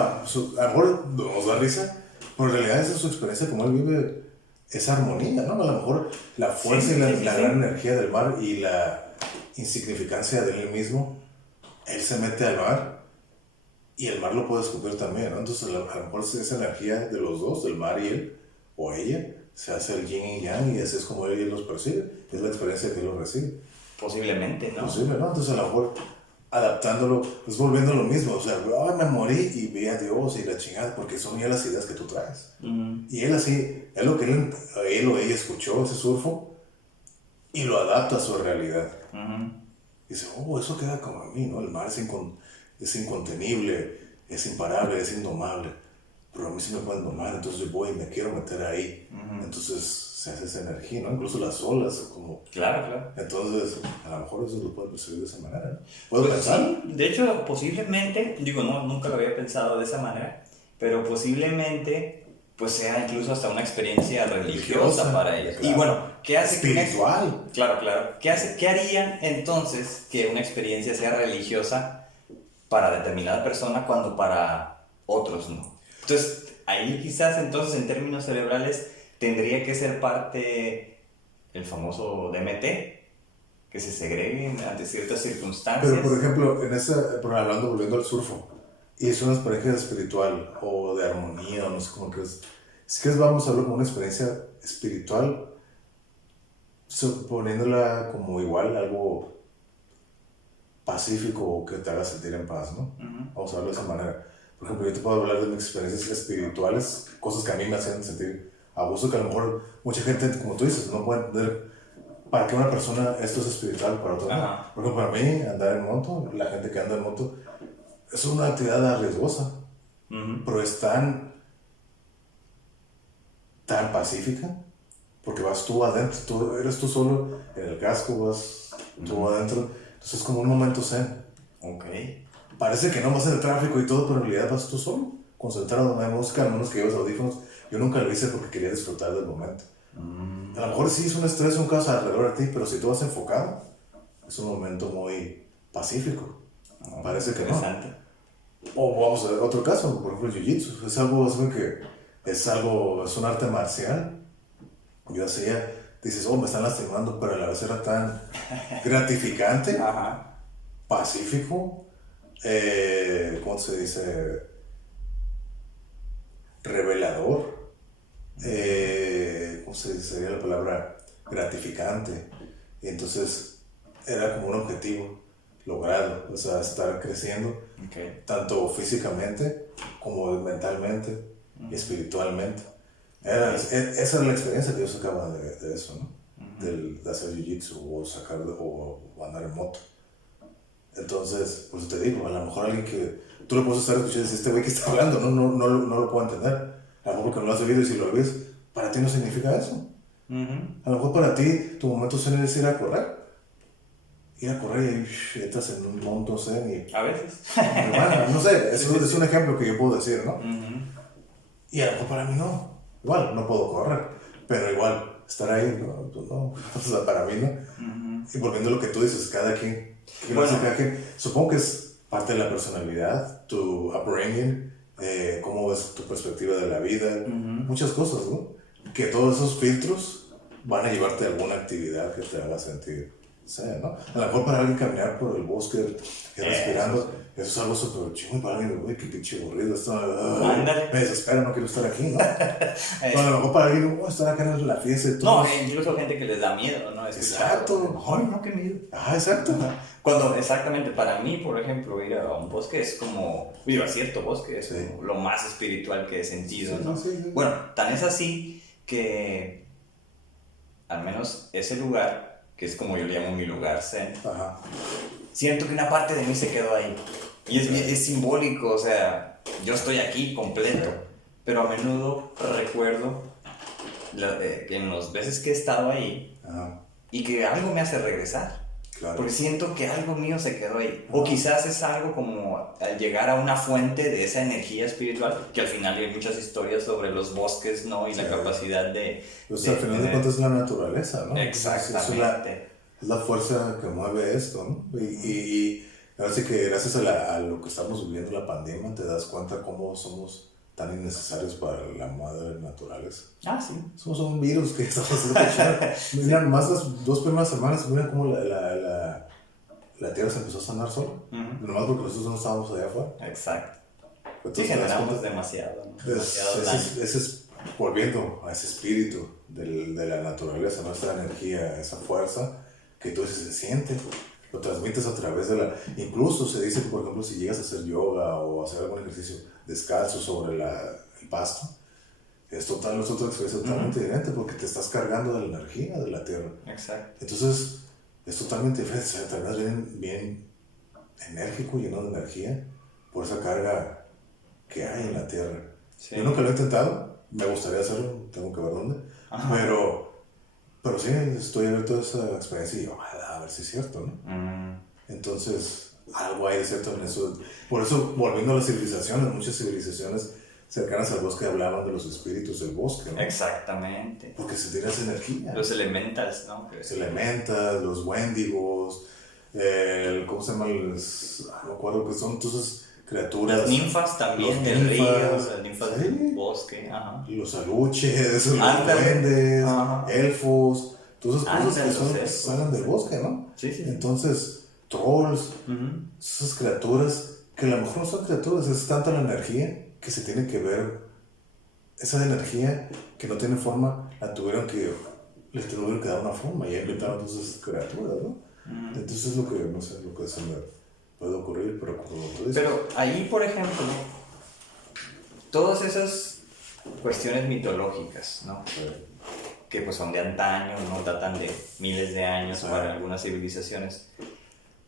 a lo mejor nos da risa, pero en realidad esa es su experiencia, como él vive esa armonía, ¿no? A lo mejor la fuerza y la gran energía del mar y la insignificancia de él mismo, él se mete al mar y el mar lo puede escupir también, ¿no? Entonces a lo mejor esa energía de los dos, del mar y él, o ella, se hace el yin y yang y así es como él los percibe, es la experiencia que él los recibe. Posiblemente, ¿no? Posible, ¿no? Entonces a lo mejor adaptándolo, pues volviendo a lo mismo, o sea, me morí y vi a Dios y la chingada, porque son ya las ideas que tú traes. Y él así, es lo que él o ella escuchó, ese surfo, y lo adapta a su realidad. Y dice, eso queda como a mí, ¿no? El mar es incontenible, es imparable, es indomable, pero a mí sí me pueden domar, entonces yo voy y me quiero meter ahí. Entonces se hace esa energía, ¿no? Incluso las olas, como... Claro. Entonces, a lo mejor eso lo puedes percibir de esa manera, ¿no? ¿Puedo pensar? Sí, de hecho, posiblemente, nunca lo había pensado de esa manera, pero posiblemente, pues sea incluso hasta una experiencia religiosa para ellos. Claro. Y bueno, ¿qué hace? Espiritual. Claro. ¿Qué harían entonces que una experiencia sea religiosa para determinada persona cuando para otros no? Entonces, ahí quizás entonces en términos cerebrales tendría que ser parte el famoso DMT, que se segreguen ante ciertas circunstancias. Pero por ejemplo, volviendo al surfo, y es una experiencia espiritual o de armonía o no sé cómo crees. Si quieres vamos a hablar como una experiencia espiritual, suponiéndola como igual, algo pacífico o que te haga sentir en paz, ¿no? Vamos a hablar de esa manera. Por ejemplo, yo te puedo hablar de mis experiencias espirituales, cosas que a mí me hacen sentir a gusto, que a lo mejor mucha gente, como tú dices, no puede entender para que una persona esto es espiritual, para otra no. Por ejemplo, para mí, andar en moto, la gente que anda en moto, es una actividad arriesgosa, pero es tan pacífica, porque vas tú adentro, eres tú solo en el casco, vas tú adentro, entonces es como un momento zen. Parece que no vas en el tráfico y todo, pero en realidad vas tú solo, concentrado, no hay música, a menos que lleves audífonos. Yo nunca lo hice porque quería disfrutar del momento. A lo mejor sí es un estrés, un caos alrededor de ti, pero si tú vas enfocado, es un momento muy pacífico. Parece que no. O vamos a ver otro caso, por ejemplo, el jiu-jitsu. Es un arte marcial. Yo hacía, dices, me están lastimando, pero a la vez era tan gratificante, pacífico, ¿cómo se dice? Revelador. ¿Cómo se dice? Sería la palabra gratificante. Y entonces era como un objetivo logrado, o sea, estar creciendo, tanto físicamente como mentalmente y espiritualmente. Esa era la experiencia que yo sacaba de eso, ¿no? De hacer jiu-jitsu o andar en moto. Entonces, pues te digo, a lo mejor alguien que tú lo puedes estar escuchando y dices, este güey que está hablando, no lo puedo entender. A lo mejor porque no lo has oído y si lo ves, para ti no significa eso. A lo mejor para ti, tu momento zen es ir a correr. Ir a correr y entras en un monto zen y... A veces. Bueno, no sé, es un ejemplo que yo puedo decir, ¿no? Y a lo mejor para mí no. Igual, no puedo correr, pero igual estar ahí, no, pues no, o sea, para mí no. Uh-huh. Y volviendo a lo que tú dices, cada quien, supongo que es parte de la personalidad, tu upbringing, cómo ves tu perspectiva de la vida, uh-huh. Muchas cosas, ¿no? Que todos esos filtros van a llevarte a alguna actividad que te haga sentir, ¿no? A lo mejor para alguien caminar por el bosque respirando, eso es algo súper chingón. Para alguien, güey, qué pinche aburrido, esto me desespera, no quiero estar aquí, ¿no? Pero a lo mejor para alguien, estar acá en la fiesta y todo. No, incluso gente que les da miedo, ¿no? Exacto. Ay, no, qué miedo. Exacto. Cuando, exactamente, para mí, por ejemplo, ir a un bosque es como, ir a cierto bosque es como lo más espiritual que he sentido, ¿no? Sí. Bueno, tan es así que, al menos ese lugar, que es como yo le llamo mi lugar zen, ajá. Siento que una parte de mí se quedó ahí. Y es simbólico, o sea, yo estoy aquí completo, pero a menudo recuerdo que en las veces que he estado ahí, ajá. Y que algo me hace regresar. Claro. Porque siento que algo mío se quedó ahí. O quizás es algo como al llegar a una fuente de esa energía espiritual, que al final hay muchas historias sobre los bosques, ¿no? Y la capacidad de... Pues al final de cuentas es la naturaleza, ¿no? Exactamente. Es la fuerza que mueve esto, ¿no? Y ahora sí que gracias a lo que estamos viviendo, la pandemia, te das cuenta cómo somos tan innecesarios para la madre naturaleza. Ah, sí. Somos un virus que estamos escuchando. Mira, más las 2 primeras semanas, mira cómo la Tierra se empezó a sanar sola. Uh-huh. Nomás porque nosotros no estábamos allá afuera. Exacto. Entonces, sí, generamos demasiado, ¿no? Ese es volviendo a ese espíritu de la naturaleza, nuestra energía, esa fuerza que tú dices, se siente. Lo transmites a través de la... Incluso se dice que, por ejemplo, si llegas a hacer yoga o hacer algún ejercicio descalzo sobre el pasto, es otra experiencia totalmente diferente porque te estás cargando de la energía de la tierra. Exacto. Entonces, es totalmente diferente. O sea, terminas bien enérgico, lleno de energía por esa carga que hay en la tierra. Sí. Yo nunca lo he intentado, me gustaría hacerlo, tengo que ver dónde, pero sí, estoy abierto a esa experiencia y ojalá, a ver si es cierto, ¿no? Entonces, algo hay de cierto en eso. Por eso, volviendo a las civilizaciones, muchas civilizaciones cercanas al bosque hablaban de los espíritus del bosque, ¿no? Exactamente. Porque se tiene esa energía. Los elementals, ¿no? Los elementals, los wendigos, ¿cómo se llama? No me acuerdo que son todas criaturas. Las ninfas también del río, las ninfas del bosque. Ajá. Los aluches, los duendes, elfos, todas esas cosas que salen del bosque, ¿no? Sí. Entonces, trolls, esas criaturas que a lo mejor no son criaturas, es tanta la energía que se tiene que ver. Esa energía que no tiene forma, les tuvieron que dar una forma y ahí inventaron todas esas criaturas, ¿no? Entonces es lo que, no sé, lo que se me puede ocurrir, pero como tú dices. Pero ahí, por ejemplo, todas esas cuestiones mitológicas, ¿no? Sí. Que pues son de antaño, no datan de miles de años para algunas civilizaciones.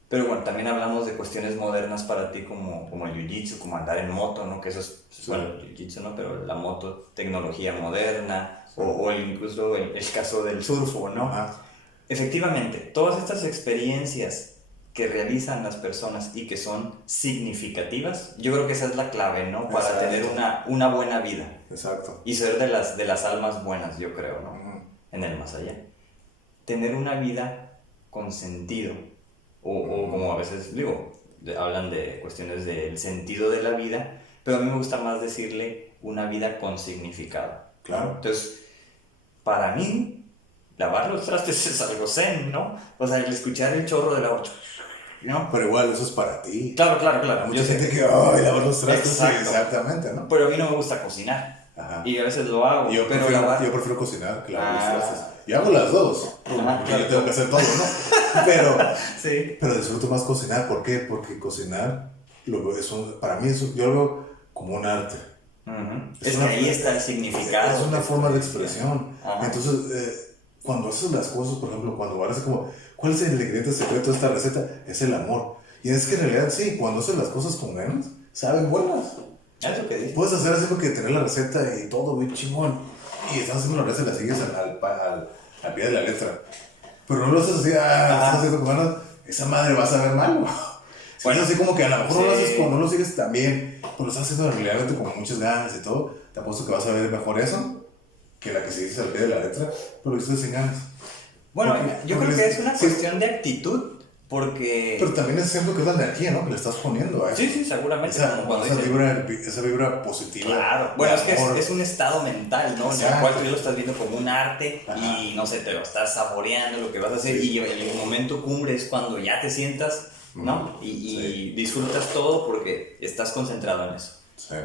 Pero bueno, también hablamos de cuestiones modernas para ti como el jiu-jitsu, como andar en moto, ¿no? Que eso es, bueno, el jiu-jitsu, ¿no? Pero la moto, tecnología moderna, o incluso el caso del surfo, ¿no? Efectivamente, todas estas experiencias que realizan las personas y que son significativas, yo creo que esa es la clave, ¿no? Para tener una buena vida. Exacto. Y ser de las almas buenas, yo creo, ¿no? En el más allá. Tener una vida con sentido. O como a veces digo, hablan de cuestiones del sentido de la vida, pero a mí me gusta más decirle una vida con significado. Claro. Entonces, para mí, lavar los trastes es algo zen, ¿no? O sea, el escuchar el chorro de la... ¿no? Pero igual, eso es para ti. Claro. Mucha gente que, lavar los trastes, sí, exactamente, ¿no? Pero a mí no me gusta cocinar. Ajá. Y a veces lo hago. Yo prefiero cocinar que lavar los trastes. Yo hago las dos, porque yo tengo que hacer todo, ¿no? Pero disfruto más cocinar. ¿Por qué? Porque cocinar, para mí, yo lo veo como un arte. Es que ahí está el significado. Es una forma de expresión. Entonces, cuando haces las cosas, por ejemplo, cuando haces como, ¿cuál es el ingrediente secreto de esta receta? Es el amor. Y es que en realidad, sí, cuando haces las cosas con ganas, saben buenas. Es lo que dices. Puedes hacer así porque tener la receta y todo muy chingón. Y estás haciendo la receta y la sigues al pie de la letra. Pero no lo haces así, estás haciendo con ganas, esa madre va a saber mal. Bueno, así como que a lo mejor no lo haces como no lo sigues tan bien, pero lo estás haciendo realmente con muchas ganas y todo. Te apuesto que vas a ver mejor eso que la que se dice al pie de la letra, pero lo hiciste sin ganas. Bueno, yo creo que es una cuestión de actitud. Porque... Pero también es cierto que es la energía, ¿no? Que le estás poniendo a eso. Sí, seguramente. Esa vibra positiva. Claro. Bueno, es que es un estado mental, ¿no? Exacto. En el cual tú ya lo estás viendo como un arte. Ajá. Y, no sé, te lo estás saboreando lo que vas a hacer. Sí. Y el momento cumbre es cuando ya te sientas, ¿no? Y disfrutas todo porque estás concentrado en eso. Sí.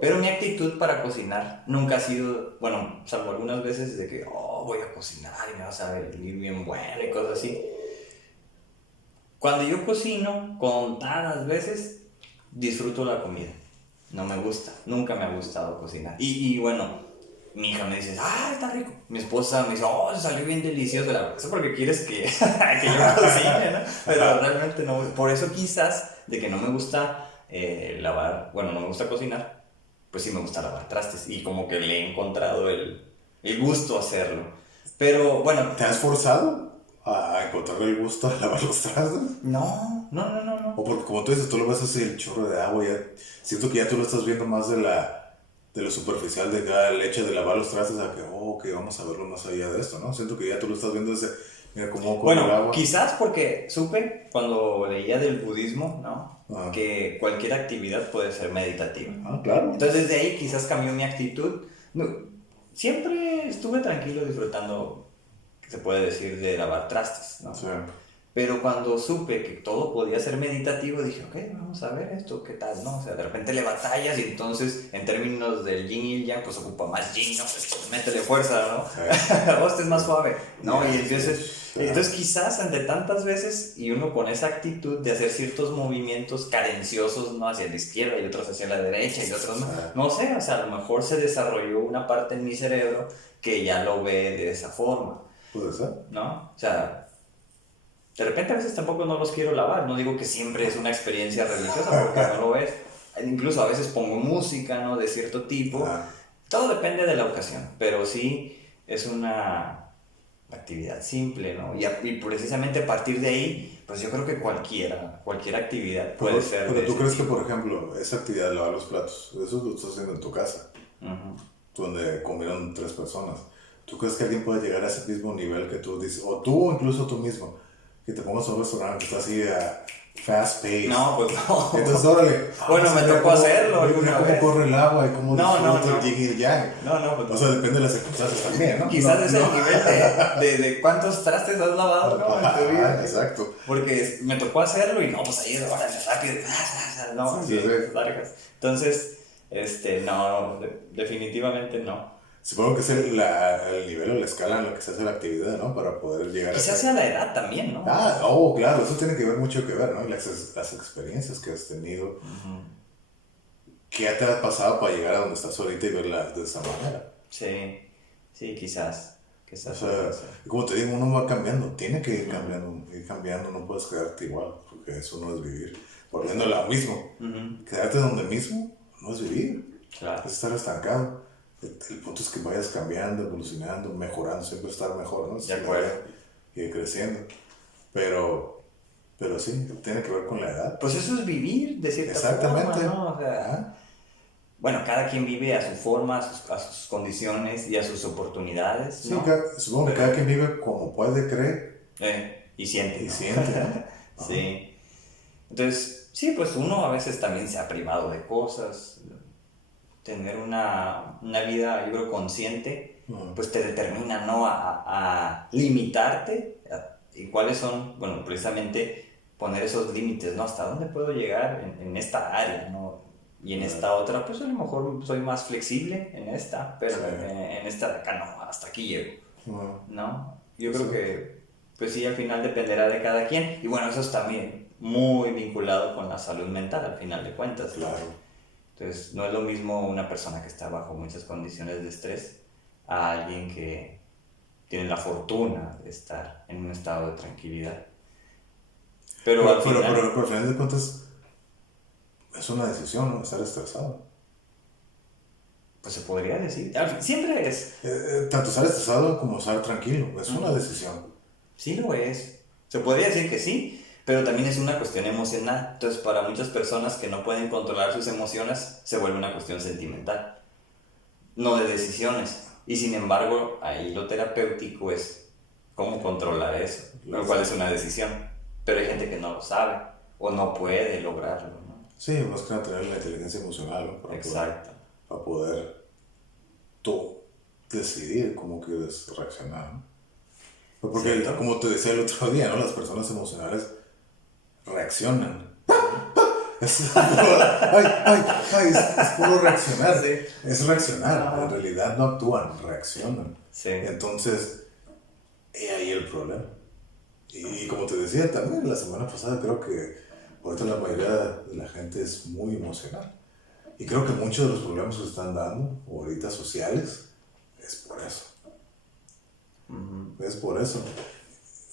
Pero mi actitud para cocinar nunca ha sido, bueno, salvo algunas veces de que, voy a cocinar y me vas a ver bien bueno y cosas así. Cuando yo cocino, contadas veces, disfruto la comida. No me gusta, nunca me ha gustado cocinar. Y bueno, mi hija me dice, está rico. Mi esposa me dice, salió bien delicioso. Eso porque quieres que yo cocine, ¿no? Pero realmente no. Por eso quizás, de que no me gusta no me gusta cocinar, pues sí me gusta lavar trastes. Y como que le he encontrado el gusto a hacerlo. Pero bueno. ¿Te has forzado a encontrarle el gusto a lavar los trastes? No. O porque como tú dices, tú lo ves así el chorro de agua, ya siento que ya tú lo estás viendo más de lo superficial de cada leche de lavar los trastes a que, que vamos a verlo más allá de esto, ¿no? Siento que ya tú lo estás viendo desde, mira cómo con el agua. Quizás porque supe cuando leía del budismo, ¿no? Que cualquier actividad puede ser meditativa. Claro. Entonces desde ahí quizás cambió mi actitud. No, siempre estuve tranquilo disfrutando, se puede decir, de lavar trastes, ¿no? Sí. Pero cuando supe que todo podía ser meditativo, dije, vamos a ver esto, ¿qué tal, no? O sea, de repente le batallas y entonces, en términos del yin y el yang, pues ocupa más yin, ¿no? Pues métele fuerza, ¿no? Sí. Este es más suave, ¿no? Y entonces quizás entre tantas veces, y uno con esa actitud de hacer ciertos movimientos cadenciosos, ¿no? Hacia la izquierda y otros hacia la derecha y otros no sé, o sea, a lo mejor se desarrolló una parte en mi cerebro que ya lo ve de esa forma. ¿Puede ser? ¿No? O sea, de repente a veces tampoco no los quiero lavar, no digo que siempre es una experiencia religiosa porque no lo es. Incluso a veces pongo música, ¿no? De cierto tipo. Todo depende de la ocasión, pero sí es una actividad simple, ¿no? Y precisamente a partir de ahí, pues yo creo que cualquier actividad puede ser. Pero tú crees que, por ejemplo, esa actividad de lavar los platos, eso lo estás haciendo en tu casa, donde comieron 3 personas. ¿Tú crees que alguien puede llegar a ese mismo nivel que tú dices, o tú o incluso tú mismo, que te pongas a un restaurante que está así a fast pace? No, pues no. Entonces, órale. Bueno, me tocó hacerlo alguna vez. ¿Cómo corre el agua y cómo disfruta el yin y el yang? No, pues no. O sea, depende de las circunstancias también, ¿no? Quizás es el nivel de cuántos trastes has lavado, ¿no? En tu vida. Exacto. Porque me tocó hacerlo y no, pues ahí, órale, rápido. No, sí, largas. Entonces, no, definitivamente no. Supongo que es el nivel o la escala en la que se hace la actividad, ¿no? Para poder llegar Quizás sea la edad también, ¿no? Claro, eso tiene que ver mucho que ver, ¿no? Las experiencias que has tenido. ¿Qué te ha pasado para llegar a donde estás ahorita y verla de esa manera? Sí, quizás. O sea, como te digo, uno va cambiando, tiene que ir cambiando, no puedes quedarte igual, porque eso no es vivir. Volviendo a lo mismo, quedarte donde mismo no es vivir, claro. Es estar estancado. El punto es que vayas cambiando, evolucionando, mejorando, siempre estar mejor, ¿no? De acuerdo. Y creciendo. Pero sí, tiene que ver con la edad. Pues eso es vivir, de cierta forma, ¿no? O sea, bueno, cada quien vive a su forma, a sus condiciones y a sus oportunidades, sí, ¿no? Supongo que cada quien vive como puede, cree. Y siente. Y siente, ¿no? Sí. Entonces, sí, pues uno a veces también se ha privado de cosas. Tener una vida, yo creo, consciente, pues te determina, ¿no? A limitarte. ¿Y cuáles son? Bueno, precisamente poner esos límites, ¿no? ¿Hasta dónde puedo llegar en esta área, ¿no? Y en esta otra, pues a lo mejor soy más flexible en esta, pero en esta de acá no, hasta aquí llego, ¿no? Yo creo que, pues sí, al final dependerá de cada quien. Y bueno, eso es también muy vinculado con la salud mental, al final de cuentas, ¿no? Claro. Entonces, no es lo mismo una persona que está bajo muchas condiciones de estrés a alguien que tiene la fortuna de estar en un estado de tranquilidad. Pero al final de cuentas, es una decisión, ¿no? Estar estresado. Pues se podría decir. Siempre es. Tanto estar estresado como estar tranquilo. Es una decisión. Sí lo es. Se podría decir que sí. Pero también es una cuestión emocional. Entonces, para muchas personas que no pueden controlar sus emociones, se vuelve una cuestión sentimental, no de decisiones. Y sin embargo, ahí lo terapéutico es cómo controlar eso, lo cual es una decisión. Pero hay gente que no lo sabe o no puede lograrlo, ¿no? Sí, más que nada tener la inteligencia emocional, ¿no? Exacto. Para poder tú decidir cómo quieres reaccionar, ¿no? Porque, ¿cierto? como te decía el otro día, ¿no? Las personas emocionales reaccionan. Es puro reaccionar. Sí. Es reaccionar. En realidad no actúan, reaccionan. Sí. Entonces, he ahí el problema. Y como te decía también la semana pasada, creo que ahorita la mayoría de la gente es muy emocional. Y creo que muchos de los problemas que se están dando ahorita sociales es por eso. Es por eso.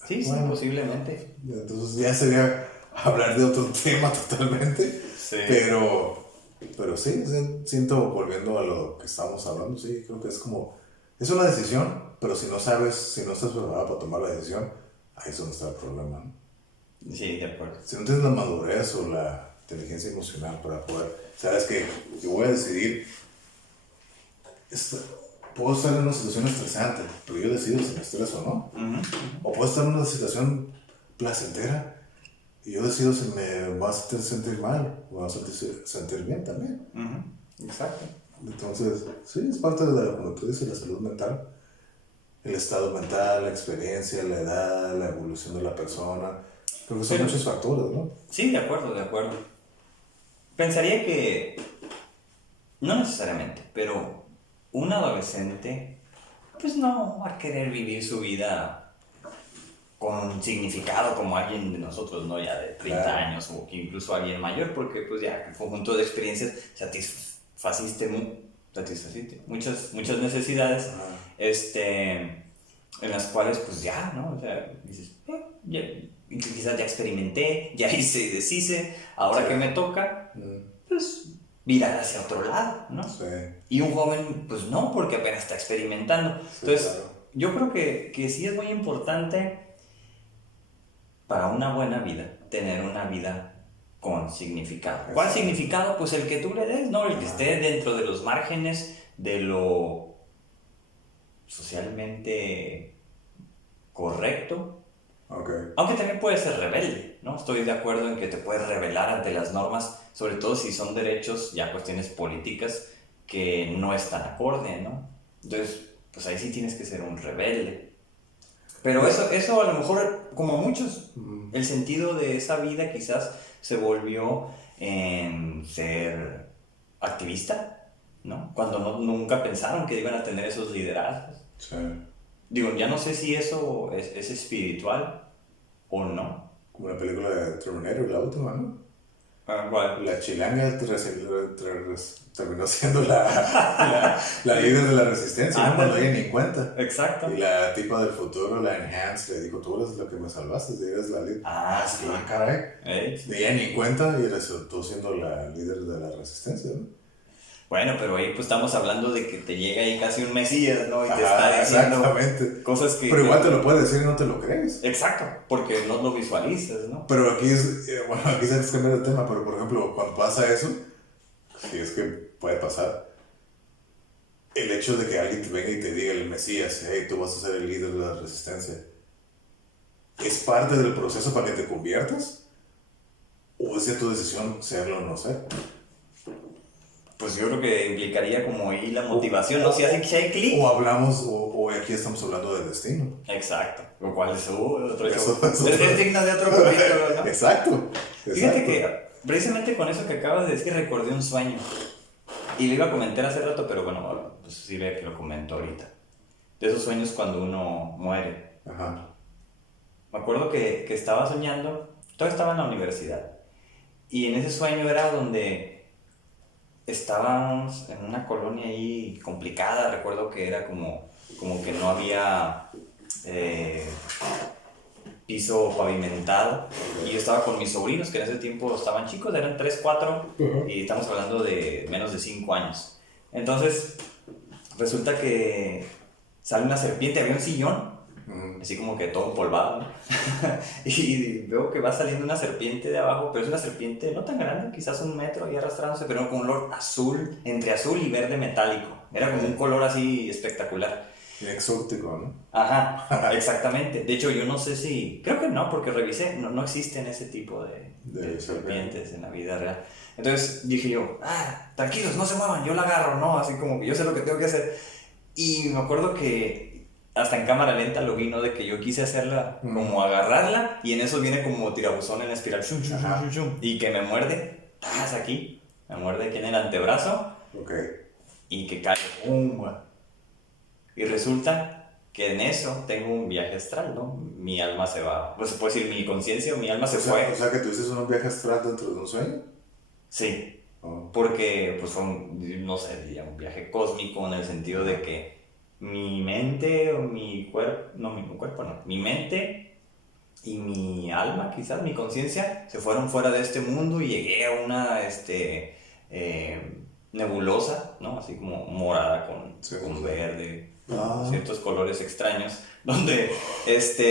Sí, bueno, sí, posiblemente. Entonces ya sería hablar de otro tema totalmente. Sí. Pero sí, siento, volviendo a lo que estábamos hablando, sí, creo que es como, es una decisión, pero si no sabes, si no estás preparado para tomar la decisión, ahí es donde está el problema, ¿no? Sí, de acuerdo. Si no tienes la madurez o la inteligencia emocional para poder, sabes que yo voy a decidir, puedo estar en una situación estresante, pero yo decido si me estreso o no. O puedo estar en una situación placentera y yo decido si me va a sentir mal o me va a sentir bien también. Exacto. Entonces, sí, es parte de, como tú dices, la salud mental, el estado mental, la experiencia, la edad, la evolución de la persona. Creo que son muchos factores, ¿no? Sí, de acuerdo, de acuerdo. Pensaría que, no necesariamente, pero un adolescente, pues no va a querer vivir su vida con significado como alguien de nosotros, ¿no? Ya de 30 años o incluso alguien mayor, porque pues ya el conjunto de experiencias satisfaciste muchas necesidades, en las cuales pues ya, ¿no? O sea, dices, quizás ya experimenté, ya hice y deshice, ahora que me toca, pues virar hacia otro lado, ¿no? Sí. Y un joven, pues no, porque apenas está experimentando. Entonces, claro, yo creo que sí es muy importante para una buena vida, tener una vida con significado. ¿Cuál significado? Pues el que tú le des, ¿no? El que esté dentro de los márgenes de lo socialmente correcto. Okay. Aunque también puede ser rebelde, ¿no? Estoy de acuerdo en que te puedes rebelar ante las normas, sobre todo si son derechos, ya cuestiones políticas, que no están acorde, ¿no? Entonces, pues ahí sí tienes que ser un rebelde. Pero eso a lo mejor, como muchos, el sentido de esa vida quizás se volvió en ser activista, ¿no? Cuando nunca pensaron que iban a tener esos liderazgos. Sí. Digo, ya no sé si eso es espiritual o no. Como la película de Terminator, la última, ¿no? ¿Cuál? La chilanga terminó siendo la líder de la resistencia, ¿no? Cuando ella ni en cuenta. Exacto. Y la tipa del futuro, la Enhance, le dijo, tú eres la que me salvaste, eres la líder. Sí. Caray. Sí. Ella ni en cuenta y resultó siendo la líder de la resistencia, ¿no? Bueno, pero ahí pues estamos hablando de que te llega ahí casi un mesías, ¿no? Y te está diciendo cosas que... Pero igual te lo puede decir y no te lo crees. Exacto, porque no lo visualizas, ¿no? Pero aquí aquí se que cambiar el tema, pero por ejemplo, cuando pasa eso, si es que puede pasar, el hecho de que alguien te venga y te diga el mesías, hey, tú vas a ser el líder de la resistencia, ¿es parte del proceso para que te conviertas? ¿O es de tu decisión serlo o no ser? Pues yo creo que implicaría como ahí la motivación, ¿no? Si hay clic. O hablamos, o aquí estamos hablando de destino. Exacto. Lo cual es otro es digno de otro capítulo, ¿no? Exacto. Fíjate que precisamente con eso que acabas de decir recordé un sueño. Y lo iba a comentar hace rato, pero bueno, pues sí ve que lo comento ahorita. De esos sueños cuando uno muere. Ajá. Me acuerdo que estaba soñando, todavía estaba en la universidad. Y en ese sueño era donde estábamos en una colonia ahí complicada. Recuerdo que era como que no había piso pavimentado, y yo estaba con mis sobrinos que en ese tiempo estaban chicos, eran 3, 4, y estamos hablando de menos de 5 años. Entonces resulta que sale una serpiente, había un sillón así como que todo empolvado, ¿no? Y veo que va saliendo una serpiente de abajo, pero es una serpiente no tan grande, quizás 1 metro, y arrastrándose, pero con un olor azul, entre azul y verde metálico. Era como un color así espectacular. Exótico, ¿no? Ajá, exactamente. De hecho, yo no sé si... Creo que no, porque revisé. No existen ese tipo de serpientes en la vida real. Entonces dije yo, tranquilos, no se muevan, yo la agarro, ¿no? Así como que yo sé lo que tengo que hacer. Y me acuerdo que hasta en cámara lenta lo vi, ¿no? De que yo quise hacerla, como agarrarla, y en eso viene como tirabuzón en espiral, shum, shum, shum, shum, shum, y que me muerde, aquí, me muerde aquí en el antebrazo, y que cae, y resulta que en eso tengo un viaje astral, ¿no? Mi alma se va, pues se puede decir mi conciencia o mi alma se fue. O sea, que tú dices un viaje astral dentro de un sueño. Sí. Porque pues fue no sé, diría un viaje cósmico en el sentido de que mi mente o mi cuerpo, mi mente y mi alma, quizás mi conciencia, se fueron fuera de este mundo y llegué a una nebulosa, ¿no? Así como morada con verde, ciertos colores extraños, donde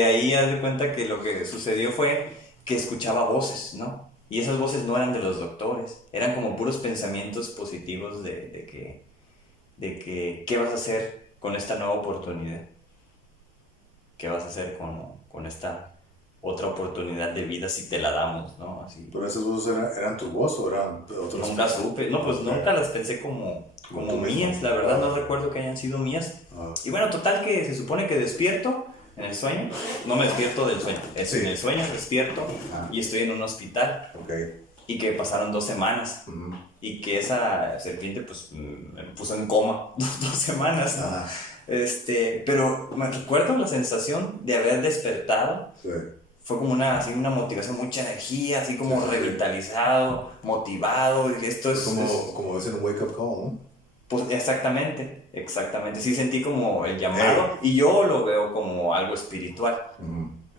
ahí haz de cuenta que lo que sucedió fue que escuchaba voces, ¿no? Y esas voces no eran de los doctores, eran como puros pensamientos positivos de que ¿qué vas a hacer con esta nueva oportunidad? ¿Qué vas a hacer con esta otra oportunidad de vida si te la damos, ¿no? Así. ¿Pero esas voces eran tu voz o eran otras? Nunca supe, no, pues nunca las pensé como mías, la verdad no recuerdo que hayan sido mías. Y bueno, total que se supone que despierto en el sueño, no me despierto del sueño, en el sueño despierto y estoy en un hospital. Y que pasaron 2 semanas y que esa serpiente pues me puso en coma 2 semanas, ¿no? Pero me recuerdo la sensación de haber despertado. Fue como una motivación, mucha energía, así como revitalizado, motivado. Y esto es como es en Wake Up Call, ¿no? Pues exactamente. Sí sentí como el llamado y yo lo veo como algo espiritual.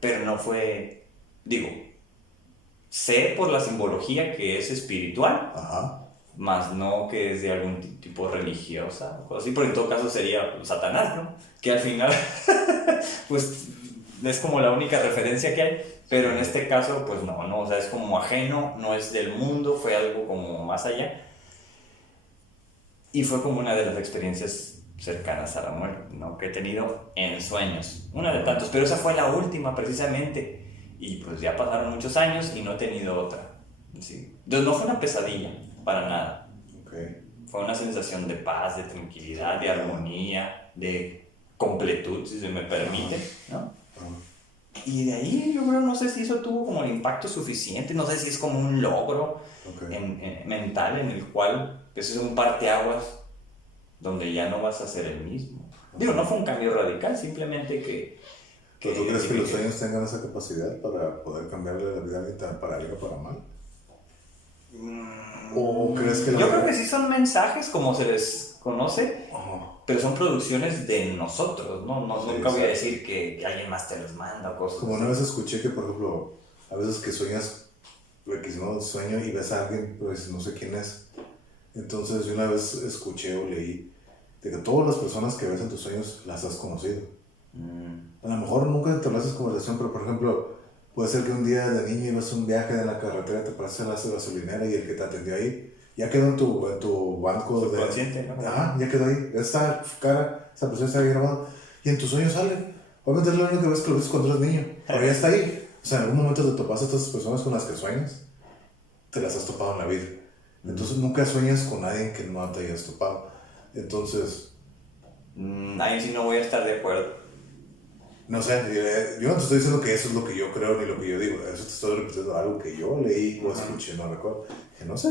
Pero no fue, sé por la simbología que es espiritual, más no que es de algún tipo religiosa o así, pero en todo caso sería Satanás, ¿no? Que al final, pues es como la única referencia que hay, pero en este caso, pues no, o sea, es como ajeno, no es del mundo, fue algo como más allá. Y fue como una de las experiencias cercanas a la muerte, ¿no? Que he tenido en sueños, una de tantos, pero esa fue la última precisamente. Y pues ya pasaron muchos años y no he tenido otra. ¿Sí? Entonces no fue una pesadilla, para nada. Fue una sensación de paz, de tranquilidad, de armonía, de completud, si se me permite, ¿no? Y de ahí yo creo, no sé si eso tuvo como el impacto suficiente, no sé si es como un logro mental en el cual eso es un parteaguas donde ya no vas a ser el mismo. No fue un cambio radical, simplemente que ¿Pero tú crees que los sueños tengan esa capacidad para poder cambiarle la vida a alguien para bien o para mal? ¿O crees que yo creo que sí son mensajes, como se les conoce, pero son producciones de nosotros, ¿no? Nunca voy a decir que alguien más te los manda o cosas como así. una vez escuché que, por ejemplo, a veces que sueñas, ¿no? Sueño y ves a alguien, pues no sé quién es. Entonces yo una vez escuché o leí de que todas las personas que ves en tus sueños las has conocido. A lo mejor nunca te lo haces conversación, pero por ejemplo, puede ser que un día de niño ibas a un viaje en la carretera, te paras a la gasolinera y el que te atendió ahí ya quedó en tu banco subconsciente, ¿no? Ya quedó ahí, esa cara, esa persona está ahí grabada y en tus sueños sale. Obviamente es lo único que ves que lo ves cuando eres niño, pero ya está ahí. O sea, en algún momento te topas a estas personas con las que sueñas, te las has topado en la vida. Entonces nunca sueñas con alguien que no te hayas topado. Entonces... ahí sí no voy a estar de acuerdo. No sé, yo no te estoy diciendo que eso es lo que yo creo ni lo que yo digo. Eso te estoy repitiendo algo que yo leí o escuché, no recuerdo. Que no sé.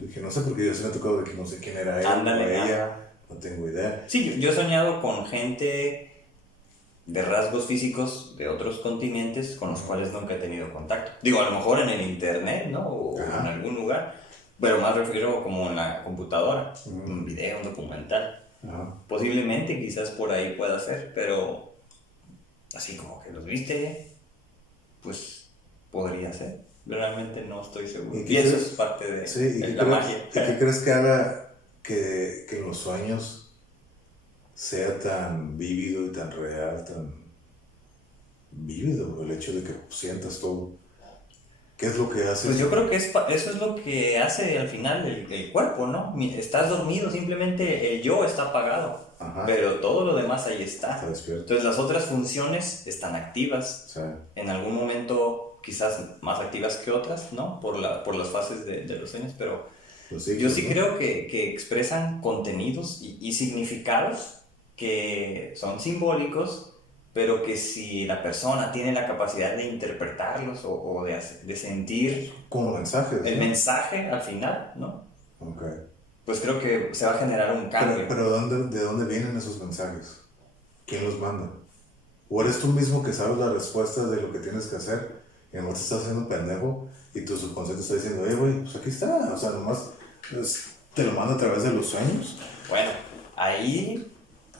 Dije, no sé porque yo sí me ha tocado de que no sé quién era él o ella. No tengo idea. Sí, yo he soñado con gente de rasgos físicos de otros continentes con los cuales nunca he tenido contacto. A lo mejor en el internet, ¿no? O en algún lugar. Pero más refiero como en la computadora. Un video, un documental. Posiblemente, quizás por ahí pueda ser, pero... así como que los viste, pues podría ser. Realmente no estoy seguro. Y eso es parte de la magia. ¿Y qué crees que haga que en los sueños sea tan vívido y tan real, tan vívido el hecho de que sientas todo? ¿Qué es lo que hace? Pues yo creo que eso es lo que hace al final el cuerpo, ¿no? Estás dormido, simplemente el yo está apagado, pero todo lo demás ahí está. Entonces las otras funciones están activas, en algún momento quizás más activas que otras, ¿no? Por las fases de los sueños, pero yo sí creo que expresan contenidos y significados que son simbólicos, pero que si la persona tiene la capacidad de interpretarlos o de sentir como mensajes, el mensaje al final, ¿no? Pues creo que se va a generar un cambio. Pero ¿de dónde vienen esos mensajes? ¿Quién los manda? ¿O eres tú mismo que sabes la respuesta de lo que tienes que hacer y además te estás haciendo un pendejo y tu subconsciente está diciendo, güey, pues aquí está, o sea, nomás te lo manda a través de los sueños? Bueno, ahí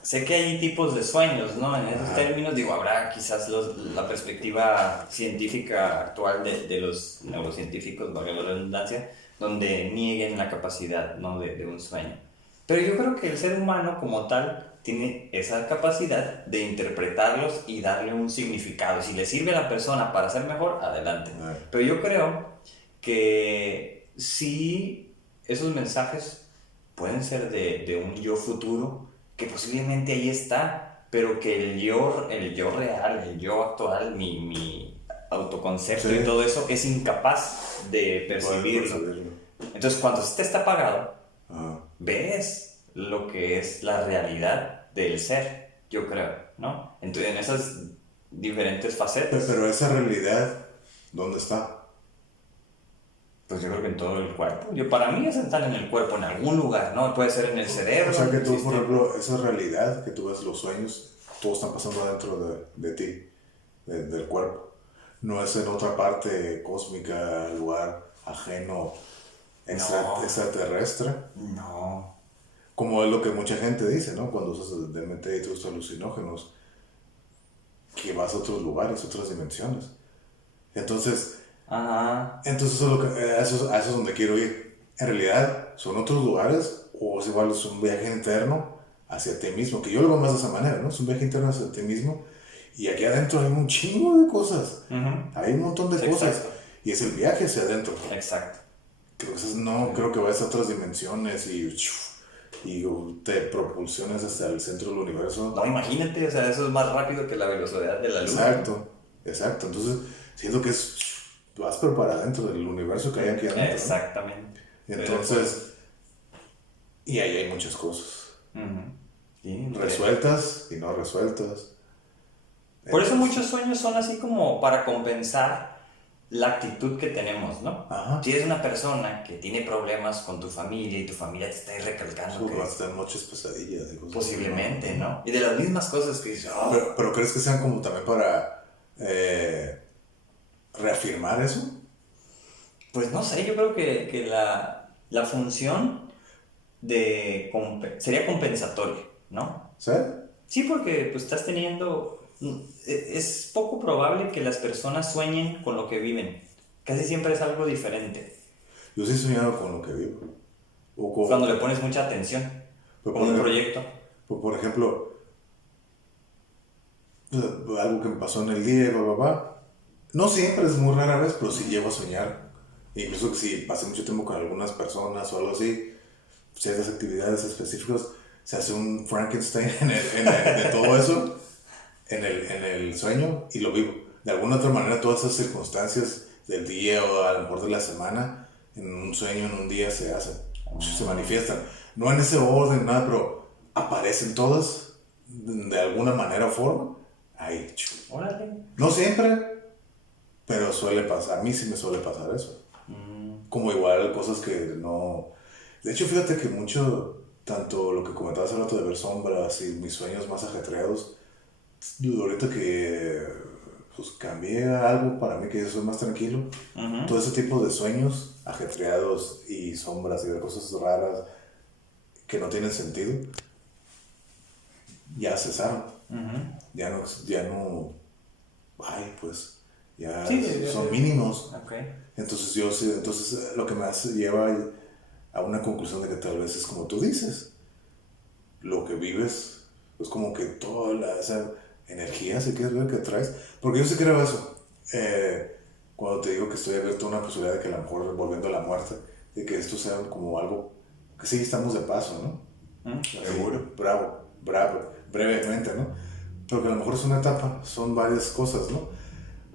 sé que hay tipos de sueños, ¿no? En esos términos, digo, habrá quizás la perspectiva científica actual de los neurocientíficos, valga la redundancia, donde nieguen la capacidad, ¿no? de un sueño. Pero yo creo que el ser humano como tal tiene esa capacidad de interpretarlos y darle un significado. Si le sirve a la persona para ser mejor, adelante. Pero yo creo que sí, esos mensajes pueden ser de un yo futuro, que posiblemente ahí está, pero que el yo real, el yo actual, mi autoconcepto y todo eso es incapaz de percibirlo. Entonces cuando este está apagado, ves lo que es la realidad del ser, yo creo, ¿no? Entonces en esas diferentes facetas. Pero esa realidad, ¿dónde está? Pues yo creo que en todo el cuerpo. Para mí es estar en el cuerpo, en algún lugar, ¿no? Puede ser en el cerebro. O sea que tú, por ejemplo, esa realidad que tú ves los sueños, todos están pasando dentro de ti, del cuerpo. No es en otra parte cósmica, lugar ajeno, extraterrestre. No. Como es lo que mucha gente dice, ¿no? Cuando usas DMT y todos estos alucinógenos, que vas a otros lugares, otras dimensiones. Entonces, entonces eso es donde quiero ir. En realidad, son otros lugares, o es igual, es un viaje interno hacia ti mismo, que yo lo veo más de esa manera, ¿no? Es un viaje interno hacia ti mismo, y aquí adentro hay un chingo de cosas. Hay un montón de cosas. Y es el viaje hacia adentro. Exacto. Creo que vayas a otras dimensiones y te propulsiones hasta el centro del universo. No, imagínate, o sea, eso es más rápido que la velocidad de la luz. Exacto. Entonces, siento que vas pero para adentro del universo que hay aquí adentro. Exactamente. ¿No? Entonces, y ahí hay muchas cosas. Resueltas y no resueltas. Por eso muchos sueños son así como para compensar la actitud que tenemos, ¿no? Si eres una persona que tiene problemas con tu familia y tu familia te está ahí recalcando que... vas a tener muchas pesadillas. Y cosas posiblemente, así, ¿no? Y de las mismas cosas que dices... Pero ¿crees que sean como también para reafirmar eso? Pues no sé, yo creo que la función sería compensatorio, ¿no? ¿Sí? Sí, porque pues estás teniendo... Es poco probable que las personas sueñen con lo que viven. Casi siempre es algo diferente. Yo sí he soñado con lo que vivo. Cuando le pones mucha atención. Como un proyecto. Por ejemplo, algo que me pasó en el día, no siempre, es muy rara vez, pero sí llego a soñar. Incluso que si pasé mucho tiempo con algunas personas o algo así, ciertas actividades específicas, se hace un Frankenstein de todo eso en el sueño y lo vivo. De alguna otra manera, todas esas circunstancias del día o a lo mejor de la semana, en un sueño, en un día se hacen, se manifiestan. No en ese orden, nada, pero aparecen todas de alguna manera o forma. Ahí. Órale. No siempre, pero suele pasar. A mí sí me suele pasar eso. Como igual cosas que no... De hecho, fíjate que mucho, tanto lo que comentabas hace rato de ver sombras y mis sueños más ajetreados, ahorita que pues cambié a algo para mí que yo soy más tranquilo, todo ese tipo de sueños ajetreados y sombras y ver cosas raras que no tienen sentido, ya cesaron. Ya no, ay, pues, ya son mínimos. Entonces lo que me lleva a una conclusión de que tal vez es como tú dices, lo que vives es como que toda esa energía, si quieres ver, que traes, porque yo sí creo eso. cuando te digo que estoy abierto a una posibilidad de que a lo mejor volviendo a la muerte, de que esto sea como algo que sí estamos de paso, ¿no? Seguro. Bravo, brevemente, ¿no? Pero que a lo mejor es una etapa, son varias cosas, ¿no?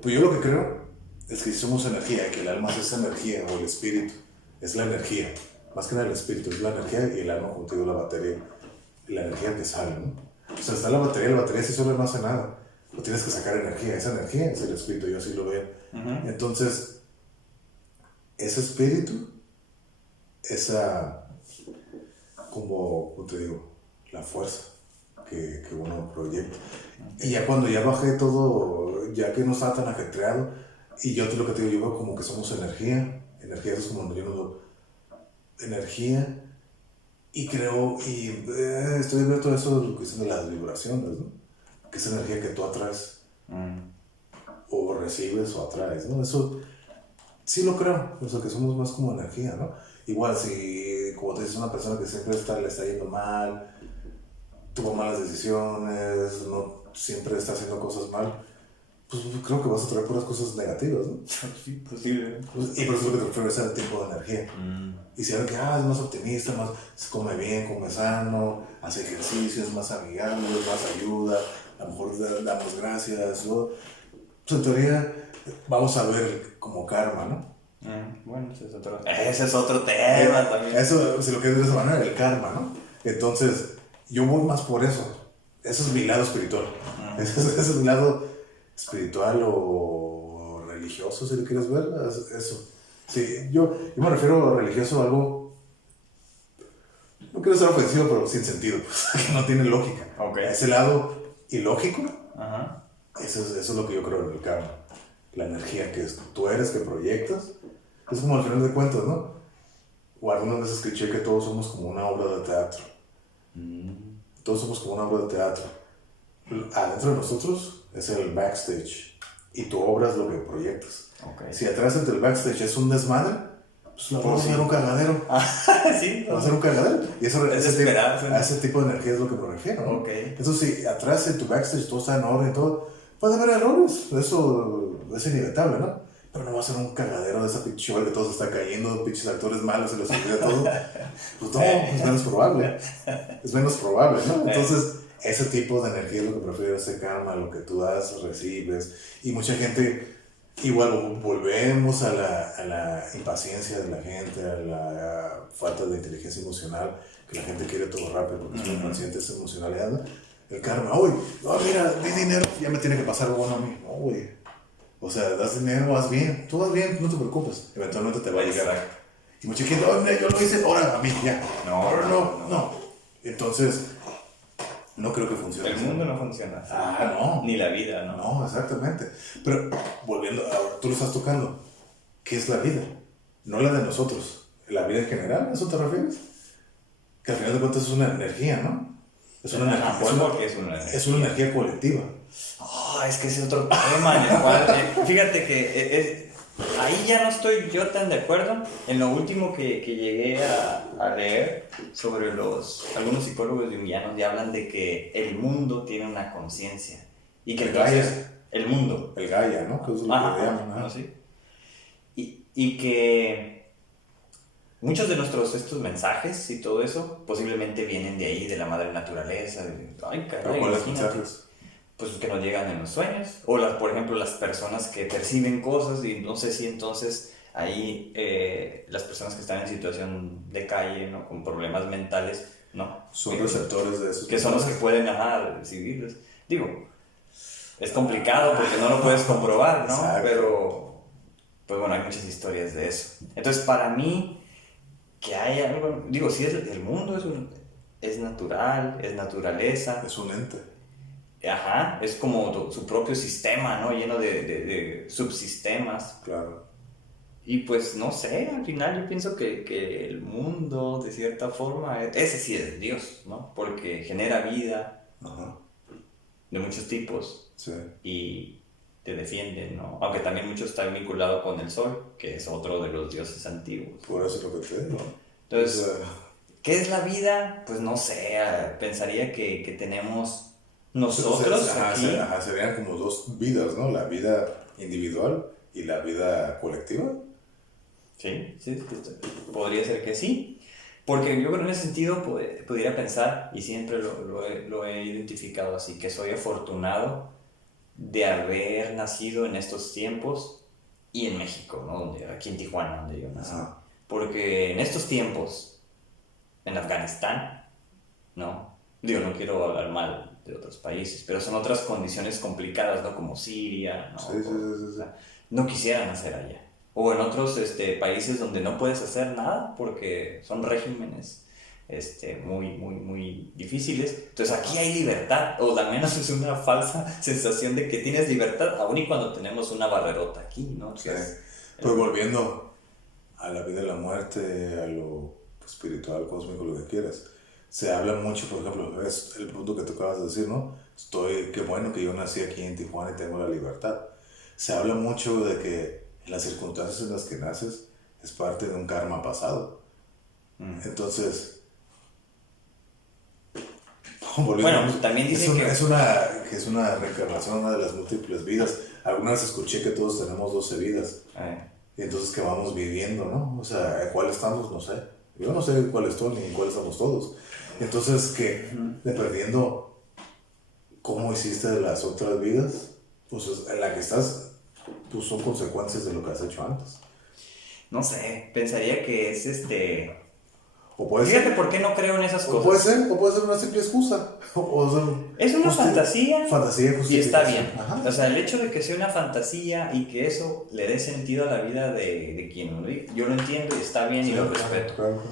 Pues yo lo que creo es que somos energía, que el alma es esa energía, o el espíritu, es la energía, más que nada el espíritu, es la energía y el alma contigo la batería, la energía que sale, ¿no? O sea, está la batería sí solo no hace nada, pero tienes que sacar energía, esa energía es el espíritu, yo así lo veo. Entonces, ese espíritu, esa, como te digo, la fuerza que uno proyecta. Y ya cuando ya bajé todo, ya que no estaba tan ajetreado, y yo lo que te digo, yo veo como que somos energía es como donde yo nos veo, energía, y creo, estoy viendo todo eso de lo que dicen de las vibraciones, ¿no? Que es energía que tú atraes, o recibes o atraes, ¿no? Eso sí lo creo, o sea, que somos más como energía, ¿no? Igual si, como te dices, una persona que siempre le está yendo mal, tuvo malas decisiones, no siempre está haciendo cosas mal, pues creo que vas a traer puras cosas negativas, ¿no? Sí, posible. Y por eso es lo que te refiero a ese tipo de energía. Y si alguien que es más optimista, más se come bien, come sano, hace ejercicio, es más amigable, más ayuda, a lo mejor damos gracias, ¿no? Pues en teoría vamos a ver como karma, ¿no? Bueno, ese es otro tema también. Eso, si lo quieres de esa manera, el karma, ¿no? Entonces, yo voy más por eso. Eso es mi lado espiritual. Ese es mi lado espiritual o religioso, si lo quieres ver. Eso. Sí, yo me refiero a religioso a algo, no quiero ser ofensivo, pero sin sentido, pues, que no tiene lógica. Okay. Ese lado ilógico, eso es lo que yo creo en el karma. La energía que tú eres, que proyectas. Es como al final de cuentas, ¿no? O algunas veces escuché que todos somos como una obra de teatro. Todos somos como una obra de teatro. Adentro de nosotros es el backstage. Y tu obra es lo que proyectas. Okay. Si atrás del backstage es un desmadre, pues vamos a hacer un cagadero. Sí. Vamos a hacer un cagadero. Y eso, a ese tipo de energía es lo que me refiero, ¿no? Okay. Entonces, si atrás en tu backstage todo está en orden y todo, puede haber errores. Eso es inevitable, ¿no? Pero no va a ser un cagadero de esa pinche show que todo se está cayendo, pinches actores malos y les olvida todo. Pues no, es menos probable. Es menos probable, ¿no? Entonces, ese tipo de energía es lo que prefiero, ese karma, lo que tú das, recibes. Y mucha gente, igual volvemos a la impaciencia de la gente, a la falta de inteligencia emocional, que la gente quiere todo rápido porque son conscientes de emocionalidad. El karma, uy, mira, di dinero, ya me tiene que pasar algo bueno a mí. No, güey. O sea, das dinero, vas bien, tú vas bien, no te preocupes, eventualmente te va a llegar. Y mucha gente, yo lo hice, ahora a mí, ya. No. Entonces, no creo que funcione. El mundo no funciona. No. Ni la vida, ¿no? No, exactamente. Pero, volviendo, ahora tú lo estás tocando. ¿Qué es la vida? No la de nosotros. ¿La vida en general? ¿A eso te refieres? Que al final de cuentas es una energía, ¿no? Es una energía. Es una energía colectiva. Es que ese es otro tema en el cual, fíjate que ahí ya no estoy yo tan de acuerdo. En lo último que llegué a leer sobre algunos psicólogos junguianos ya hablan de que el mundo tiene una conciencia y que el mundo, el Gaia, ¿no? Que es lo que llaman, ¿no? ¿Sí? Y que muchos de estos mensajes y todo eso posiblemente vienen de ahí, de la madre naturaleza. ¿Pero cuáles mensajes? Pues que nos llegan en los sueños, o por ejemplo las personas que perciben cosas y no sé si entonces ahí las personas que están en situación de calle, ¿no? Con problemas mentales, ¿no? Son receptores de esos. Que son los que pueden recibirlos. Digo, es complicado porque no lo puedes comprobar, ¿no? Exacto. Pero, pues bueno, hay muchas historias de eso. Entonces para mí, que hay algo, digo, si el mundo es natural, es naturaleza. Es un ente. Es como su propio sistema, ¿no? Lleno de subsistemas. Claro. Y pues no sé, al final yo pienso que el mundo, de cierta forma, ese sí es Dios, ¿no? Porque genera vida de muchos tipos. Sí. Y te defiende, ¿no? Aunque también mucho está vinculado con el sol, que es otro de los dioses antiguos. Por eso es lo que te digo. Entonces, ¿qué es la vida? Pues no sé, pensaría que tenemos nosotros aquí. Serían como dos vidas, ¿no? La vida individual y la vida colectiva. Sí, podría ser que sí. Porque yo creo que en ese sentido pudiera pensar, y siempre lo he identificado así, que soy afortunado de haber nacido en estos tiempos y en México, ¿no? Aquí en Tijuana, donde yo nací. Porque en estos tiempos, en Afganistán, ¿no? No quiero hablar mal de otros países, pero son otras condiciones complicadas, ¿no? Como Siria, ¿no? Sí. O sea, no quisiera nacer allá. O en otros países donde no puedes hacer nada porque son regímenes muy difíciles. Entonces aquí hay libertad, o al menos es una falsa sensación de que tienes libertad, aun y cuando tenemos una barrerota aquí, ¿no? Entonces, pues volviendo a la vida y la muerte, a lo espiritual, cósmico, lo que quieras. Se habla mucho, por ejemplo, es el punto que tú acabas de decir, ¿no? Qué bueno que yo nací aquí en Tijuana y tengo la libertad. Se habla mucho de que las circunstancias en las que naces es parte de un karma pasado. Entonces, bueno, también dicen que es una reencarnación, una de las múltiples vidas. Alguna vez escuché que todos tenemos 12 vidas. Y entonces que vamos viviendo, ¿no? O sea, ¿en cuál estamos? No sé. Yo no sé cuál estoy ni en cuál estamos todos. Entonces, que dependiendo cómo hiciste las otras vidas, pues en la que estás, pues son consecuencias de lo que has hecho antes. No sé, pensaría que es O puede Fíjate ser, por qué no creo en esas cosas. O puede ser una simple excusa. Es una fantasía y está bien. Ajá. O sea, el hecho de que sea una fantasía y que eso le dé sentido a la vida de quien lo diga, yo lo entiendo y está bien y lo respeto. Claro.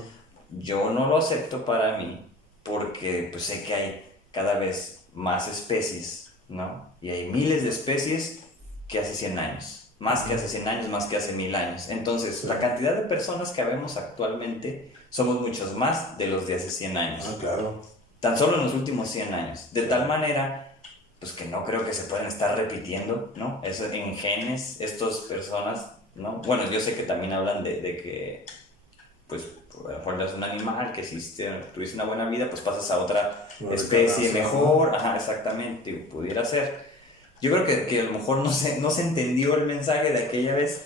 Yo no lo acepto para mí porque pues sé que hay cada vez más especies, ¿no? Y hay miles de especies que hace 100 años. Más que hace 100 años, más que hace 1000 años. Entonces, la cantidad de personas que habemos actualmente somos muchos más de los de hace 100 años. Claro. Tan solo en los últimos 100 años. De tal manera, pues que no creo que se puedan estar repitiendo, ¿no? Eso en genes, estas personas, ¿no? Bueno, yo sé que también hablan de que, pues, por es un animal, que si tuviste una buena vida, pues pasas a otra especie mejor. Ajá, exactamente, pudiera ser. Yo creo que a lo mejor no se entendió el mensaje de aquella vez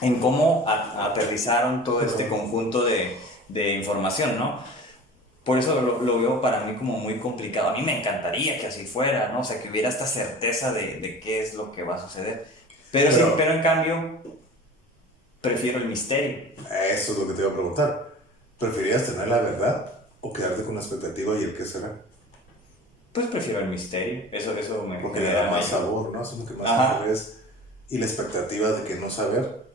en cómo aterrizaron todo este conjunto de información, ¿no? Por eso lo veo para mí como muy complicado. A mí me encantaría que así fuera, ¿no? O sea, que hubiera esta certeza de qué es lo que va a suceder. Pero en cambio, prefiero el misterio. Eso es lo que te iba a preguntar. ¿Preferirías tener la verdad o quedarte con la expectativa y el qué será? Pues prefiero el misterio, eso me... Porque le da más sabor, ¿no? Es como que más interés. Y la expectativa de que no saber.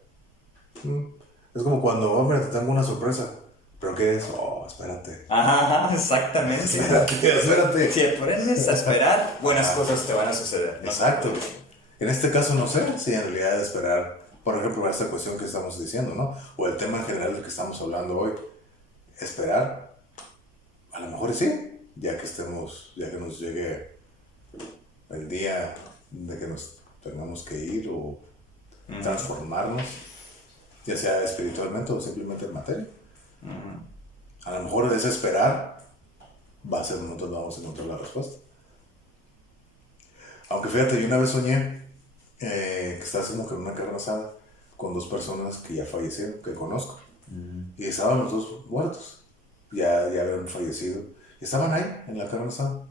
Es como cuando, hombre, te tengo una sorpresa. ¿Pero qué es? Oh, espérate. Ajá, exactamente. Espérate. Si aprendes a esperar, buenas cosas te van a suceder, ¿no? Exacto. En este caso no sé si en realidad esperar, por ejemplo, esta cuestión que estamos diciendo, ¿no? O el tema en general del que estamos hablando hoy. Esperar, a lo mejor sí. Ya que nos llegue el día de que nos tengamos que ir o transformarnos, ya sea espiritualmente o simplemente en materia. A lo mejor desesperar va a ser nosotros vamos a encontrar la respuesta. Aunque fíjate, yo una vez soñé que estaba haciendo como una carne asada con 2 personas que ya fallecieron, que conozco, y estaban los 2 muertos, ya habían fallecido. Estaban ahí, en la carne asada.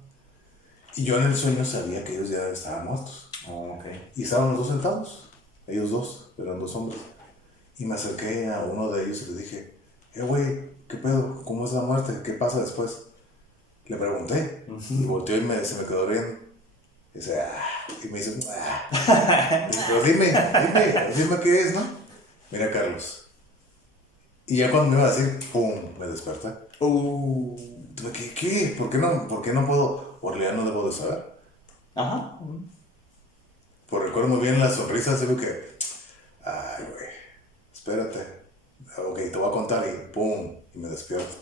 Y yo en el sueño sabía que ellos ya estaban muertos. Okay. Y estaban los 2 sentados. Ellos 2, eran 2 hombres. Y me acerqué a uno de ellos y le dije, güey, ¿qué pedo? ¿Cómo es la muerte? ¿Qué pasa después? Le pregunté. Y volteó y se me quedó riendo. Y dice, y me dice, pero dime qué es, ¿no? Mira, Carlos. Y ya cuando me iba a decir, ¡pum! Me desperté. ¿Qué? ¿Por qué no puedo? Por realidad no debo de saber. Ajá. Pues recuerdo muy bien la sonrisa, así que, ay, güey, espérate. Ok, te voy a contar y pum, y me despierto.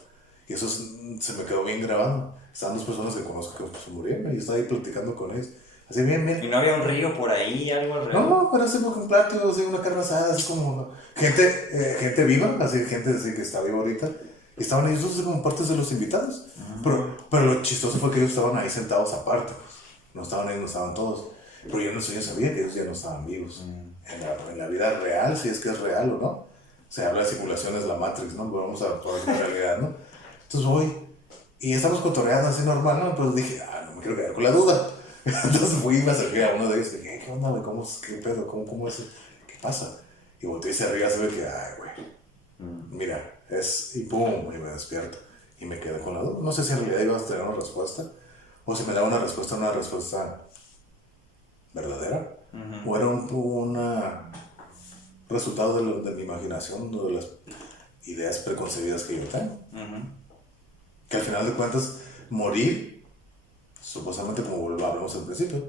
Y eso se me quedó bien grabado. Estaban 2 personas que conozco que se murieron y yo estaba ahí platicando con ellos. Así bien. ¿Y no había un río por ahí, algo alrededor? No, pero así como un plato, así una carne asada, así como gente viva, así gente así que está viva ahorita. Y estaban ellos 2 como partes de los invitados. Pero lo chistoso fue que ellos estaban ahí sentados aparte. Pues. No estaban ahí, no estaban todos. Pero yo en el sueño sabía que ellos ya no estaban vivos. En la vida real, si es que es real o no, se habla de simulaciones, la Matrix, ¿no? Vamos a poner la realidad, ¿no? Entonces voy y estamos cotorreando así normal, ¿no? Entonces dije, no me quiero quedar con la duda. Entonces fui y me acerqué a uno de ellos y dije, ¿qué onda, güey? ¿Qué pedo? ¿Cómo es? ¿Qué pasa? Y volteé hacia arriba, se ve que, güey, mira, y pum, y me despierto. Y me quedé con la duda. No sé si en realidad ibas a tener una respuesta, o si me daba una respuesta verdadera, o era un resultado de mi imaginación, de las ideas preconcebidas que yo tengo. Que al final de cuentas, morir, supuestamente como hablamos al principio,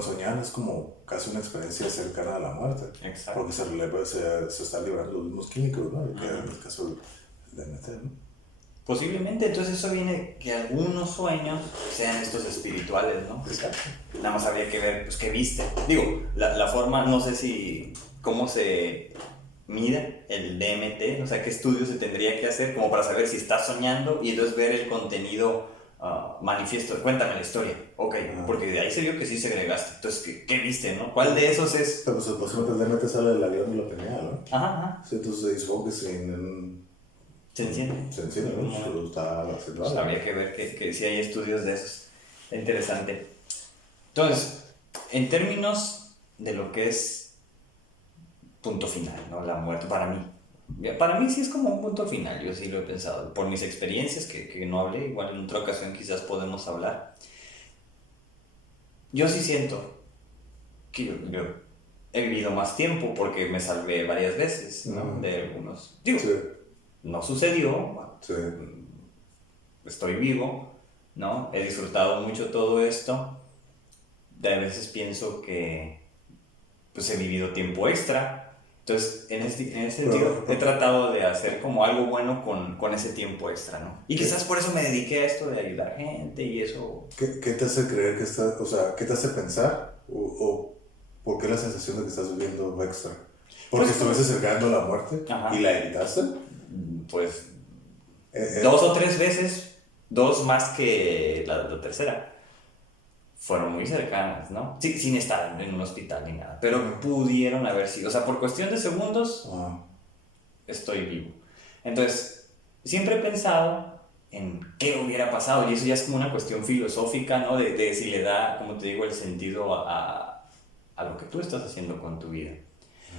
soñar es como casi una experiencia cercana a la muerte. Exacto. Porque se están liberando los mismos químicos, ¿no? Que en el caso del DMT, ¿no? Posiblemente, entonces eso viene que algunos sueños sean estos espirituales, ¿no? Exacto. Nada más habría que ver, pues, qué viste. Digo, la forma, no sé si, cómo se mide el DMT, o sea, qué estudios se tendría que hacer como para saber si estás soñando y entonces ver el contenido manifiesto. Cuéntame la historia. Ok, porque de ahí se vio que sí segregaste. Entonces, ¿qué viste, no? ¿Cuál de esos es? Pero pues supuestamente el DMT sale de la glándula pineal, ¿no? Ajá. Sí, entonces supongo que se enciende. Se enciende, ¿no? Pero está haciendo algo. Habría que ver que si hay estudios de esos. Está interesante. Entonces, en términos de lo que es punto final, ¿no? La muerte, para mí sí es como un punto final, yo sí lo he pensado, por mis experiencias que no hablé, igual en otra ocasión quizás podemos hablar. Yo sí siento que yo he vivido más tiempo porque me salvé varias veces, ¿no? De algunos. Digo, sí. No sucedió, sí. Estoy vivo, ¿no? He disfrutado mucho todo esto. De a veces pienso que pues he vivido tiempo extra. Entonces, en ese sentido, he tratado de hacer como algo bueno con ese tiempo extra, ¿no? Y quizás por eso me dediqué a esto de ayudar gente y eso. ¿Qué te hace creer que estás, o sea, qué te hace pensar o por qué la sensación de que estás viviendo extra? ¿Porque pues, estuviste acercando a la muerte y la evitaste? Pues 2 o 3 veces, 2 más que la tercera. Fueron muy cercanas, ¿no? Sí, sin estar en un hospital ni nada, pero pudieron haber sido, o sea, por cuestión de segundos, estoy vivo. Entonces, siempre he pensado en qué hubiera pasado, y eso ya es como una cuestión filosófica, ¿no? De si le da, como te digo, el sentido a lo que tú estás haciendo con tu vida.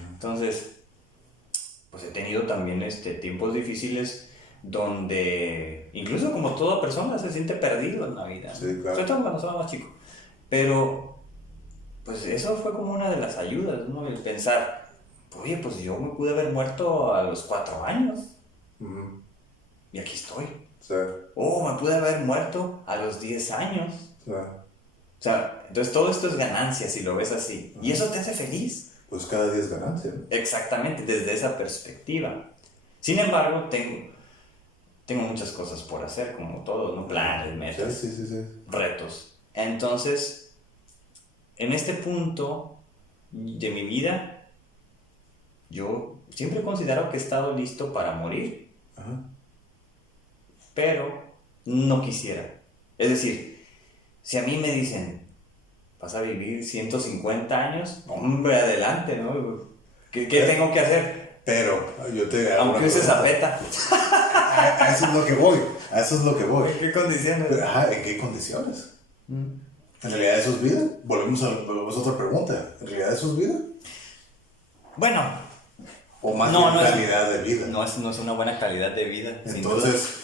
Entonces, pues he tenido también tiempos difíciles donde, incluso como toda persona, se siente perdido en la vida. Sí, claro. Sobre todo cuando somos más chicos. Pero, pues eso fue como una de las ayudas, ¿no? El pensar, oye, pues yo me pude haber muerto a los 4 años. Y aquí estoy. Sí. Me pude haber muerto a los 10 años. Sí. O sea, entonces todo esto es ganancia si lo ves así. Y eso te hace feliz. Pues cada día es ganancia, ¿no? Exactamente, desde esa perspectiva. Sin embargo, tengo muchas cosas por hacer, como todo, ¿no? Planes, metas, sí. Retos. Entonces, en este punto de mi vida, yo siempre considero que he estado listo para morir. Pero no quisiera. Es decir, si a mí me dicen, vas a vivir 150 años, hombre, adelante, ¿no? ¿Qué tengo que hacer? Pero yo aunque use zapeta. A eso es lo que voy. ¿En qué condiciones? ¿En qué condiciones? ¿En realidad eso es vida? Volvemos a otra pregunta. ¿En realidad eso es vida? Bueno. ¿O más bien calidad de vida? No es una buena calidad de vida. Entonces.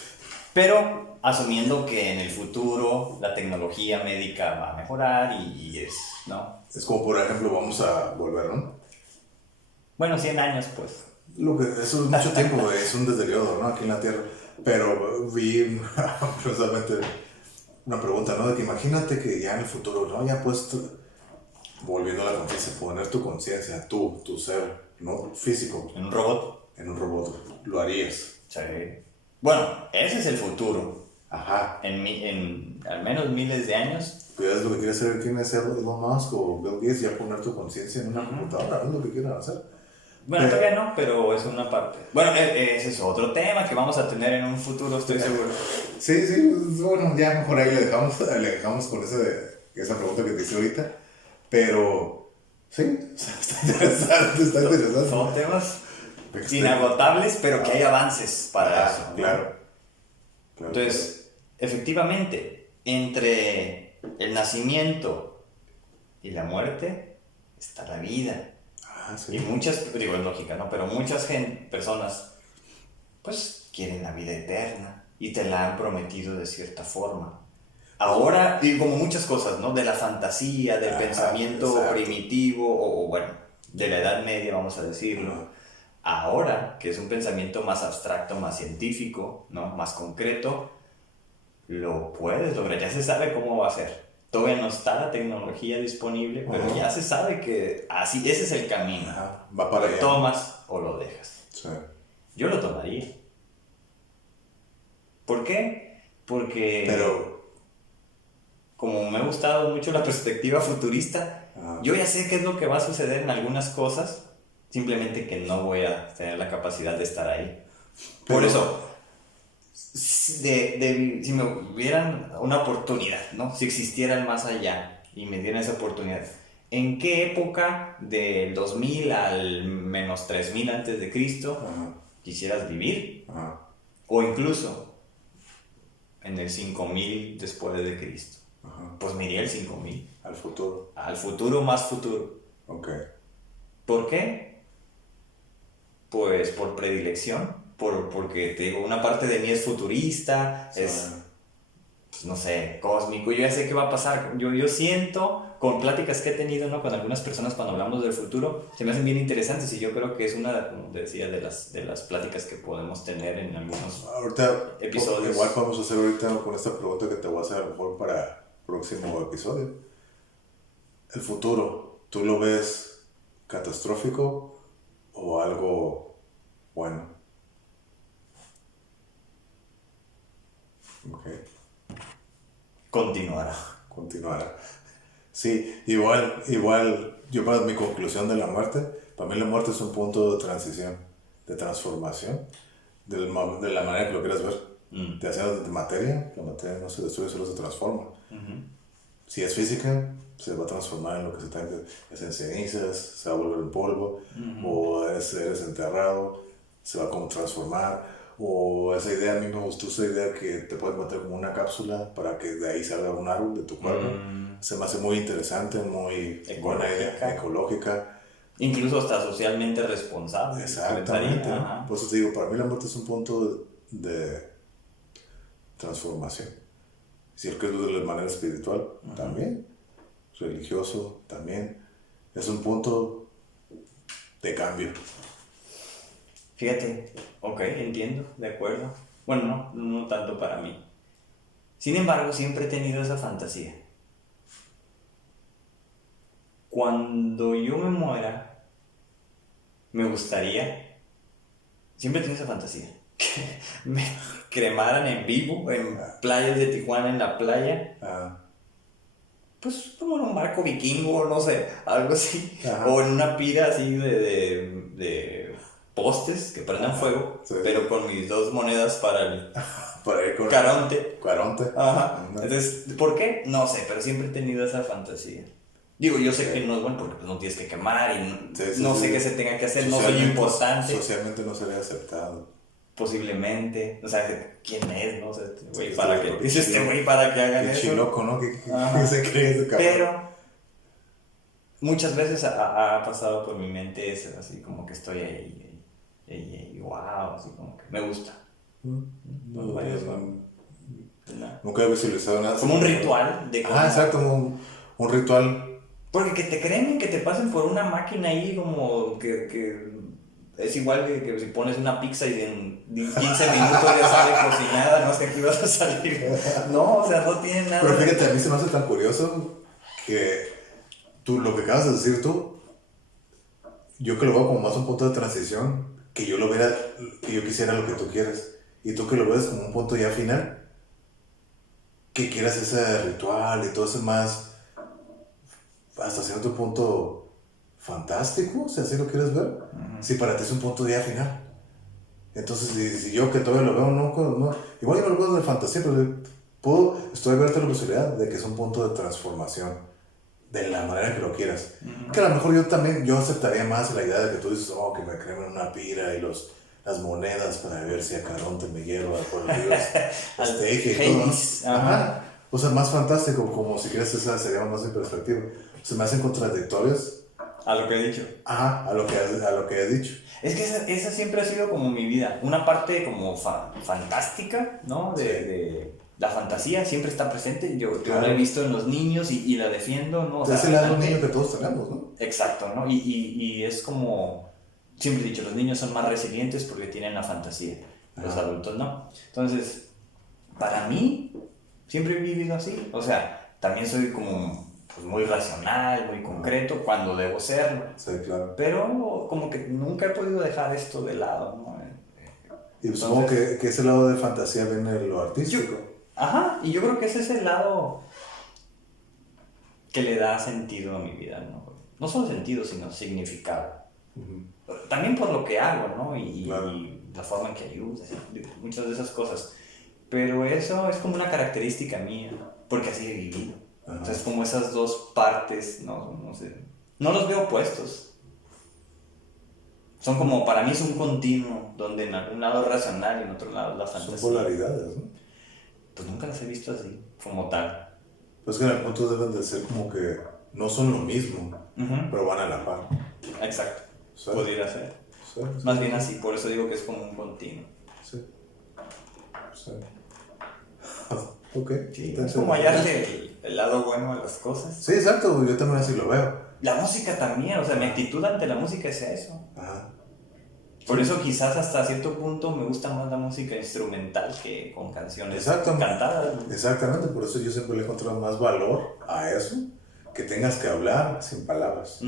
Pero asumiendo que en el futuro la tecnología médica va a mejorar ¿no? Es como, por ejemplo, vamos a volver, ¿no? Bueno, 100 años, pues. Eso es mucho tiempo, es un deterioro, ¿no? Aquí en la Tierra. Pero vi precisamente una pregunta, ¿no? De que imagínate que ya en el futuro, ¿no? Ya puedes, volviendo a la conciencia, poner tu conciencia, tu ser, ¿no? Físico. En un robot. En un robot. ¿Lo harías? Sí. Bueno, ese es el futuro. Ajá. En al menos miles de años. ¿Es lo que quiere hacer? ¿Quieren hacer Elon Musk o Bill Gates? Ya poner tu conciencia en una computadora, es lo que quieren hacer. Bueno, todavía no, pero es una parte. Bueno, ese es otro tema que vamos a tener en un futuro, estoy seguro. Sí, bueno, ya mejor ahí le dejamos con esa pregunta que te hice ahorita. Pero, sí, o sea, está interesante. Son temas inagotables, pero que hay avances para eso, ¿no? Claro. Entonces, efectivamente, entre el nacimiento y la muerte está la vida. Sí. Y muchas, digo, es lógica, ¿no? Pero muchas personas, pues, quieren la vida eterna y te la han prometido de cierta forma. Ahora, y como muchas cosas, ¿no? De la fantasía, del pensamiento primitivo, o bueno, de la Edad Media, vamos a decirlo. Ahora, que es un pensamiento más abstracto, más científico, ¿no? Más concreto, lo puedes lograr. Ya se sabe cómo va a ser. Todavía no está la tecnología disponible, pero ya se sabe que así, ese es el camino. Va para allá. Lo tomas o lo dejas. Sí. Yo lo tomaría. ¿Por qué? Porque como me ha gustado mucho la perspectiva futurista, yo ya sé qué es lo que va a suceder en algunas cosas, simplemente que no voy a tener la capacidad de estar ahí. Por eso, si me hubieran una oportunidad, ¿no? Si existiera el más allá y me dieran esa oportunidad, ¿en qué época del 2000 al menos 3000 antes de Cristo quisieras vivir? O incluso en el 5000 después de Cristo. Pues me iría el 5000. Al futuro. Al futuro más futuro. Ok. ¿Por qué? Pues por predilección. Porque te digo, una parte de mí es futurista, es, pues, no sé, cósmico. Yo ya sé qué va a pasar. Yo siento, con pláticas que he tenido, ¿no? Con algunas personas cuando hablamos del futuro, se me hacen bien interesantes y yo creo que es una, como te decía, de las pláticas que podemos tener en algunos episodios. Igual podemos hacer ahorita con esta pregunta que te voy a hacer a lo mejor para el próximo episodio. El futuro, ¿tú lo ves catastrófico o algo bueno? Ok. Continuará. Sí, igual, yo para mi conclusión de la muerte, para mí la muerte es un punto de transición, de transformación, de la manera que lo quieras ver. Te hacen de materia, la materia no se destruye, solo se transforma. Si es física, se va a transformar en lo que se tenga, es en cenizas, se va a volver en polvo, o eres enterrado, se va a como transformar. O esa idea, a mí me gustó esa idea que te puedes meter como una cápsula para que de ahí salga un árbol de tu cuerpo. Se me hace muy interesante, muy buena idea, ecológica. Incluso hasta socialmente responsable. Exactamente. Por eso te digo, para mí la muerte es un punto de transformación. Si es que es de la manera espiritual, también. Religioso, también. Es un punto de cambio. Fíjate, ok, entiendo, de acuerdo. Bueno, no tanto para mí. Sin embargo, siempre he tenido esa fantasía. Cuando yo me muera, me gustaría, siempre he tenido esa fantasía, que me cremaran en vivo, en playas de Tijuana, en la playa. Pues como en un barco vikingo, no sé, algo así. O en una pira así de postes que prendan fuego, pero con mis 2 monedas para el Caronte. Entonces, ¿por qué? No sé, pero siempre he tenido esa fantasía. Digo, yo sé que no es bueno porque pues, no tienes que quemar y no sé qué se tenga que hacer, no soy importante. Socialmente no sería aceptado. Posiblemente, o sea, ¿quién es? ¿No? O sea, güey, ¿para qué? Dice este güey para que hagan eso. Qué loco, ¿no? ¿Qué se cree ese cabrón? Pero muchas veces ha pasado por mi mente eso, así como que estoy ahí, wow, así como que me gusta. Nunca he visualizado nada. Como un ritual de cosas. Exacto, un ritual. Porque que te cremen, que te pasen por una máquina ahí como que es igual que si pones una pizza y en 15 minutos ya sale cocinada, no sé qué ibas a salir. No, o sea, no tiene nada. Pero fíjate, a mí se me hace tan curioso que lo que acabas de decir tú, yo que lo veo como más un punto de transición, que yo lo viera, que yo quisiera lo que tú quieres, y tú que lo ves como un punto ya final, que quieras ese ritual y todo eso más, hasta cierto punto fantástico, si así lo quieres ver, si para ti es un punto ya final. Entonces, si yo que todavía lo veo, no, igual yo no lo veo de fantasía, pero estoy abierto a la posibilidad de que es un punto de transformación de la manera que lo quieras. Que a lo mejor yo aceptaría más la idea de que tú dices, que me cremen una pira y las monedas para ver si a Caronte me lleva por Dios, eje y todo, ¿no? Ajá. O sea, más fantástico, como si quieres, esa sería más en perspectiva. Se me hacen contradictorios. A lo que he dicho. Ajá, a lo que he dicho. Es que esa siempre ha sido como mi vida. Una parte como fantástica, ¿no? De la fantasía siempre está presente. Yo la he visto en los niños y la defiendo, ¿no? O sea, es el lado niño que todos tenemos, ¿no? Exacto, ¿no? Y es como, siempre he dicho, los niños son más resilientes porque tienen la fantasía. Los adultos no. Entonces, para mí, siempre he vivido así. O sea, también soy como pues, muy racional, muy concreto cuando debo serlo. Sí, claro. Pero como que nunca he podido dejar esto de lado, ¿no? Y supongo que ese lado de fantasía viene de lo artístico. Y yo creo que ese es el lado que le da sentido a mi vida, ¿no? No solo sentido, sino significado. También por lo que hago, ¿no? Claro. Y la forma en que ayudo, muchas de esas cosas. Pero eso es como una característica mía, porque así he vivido. Entonces, como esas dos partes, no sé, no los veo opuestos. Son como, para mí es un continuo, donde en algún lado es racional y en otro lado es la fantasía. Son polaridades, ¿no? Pues nunca las he visto así, como tal. Pues que en el punto deben de ser como que no son lo mismo, pero van a la par. Exacto, ¿Sí? Podría ser. Sí, Más bien así, por eso digo que es como un continuo. Sí. Ok. Sí, es como hallarle el lado bueno a las cosas. Sí, exacto, yo también así lo veo. La música también, o sea, mi actitud ante la música es eso. Por eso quizás hasta cierto punto me gusta más la música instrumental que con canciones cantadas. Exactamente, por eso yo siempre le he encontrado más valor a eso, que tengas que hablar sin palabras.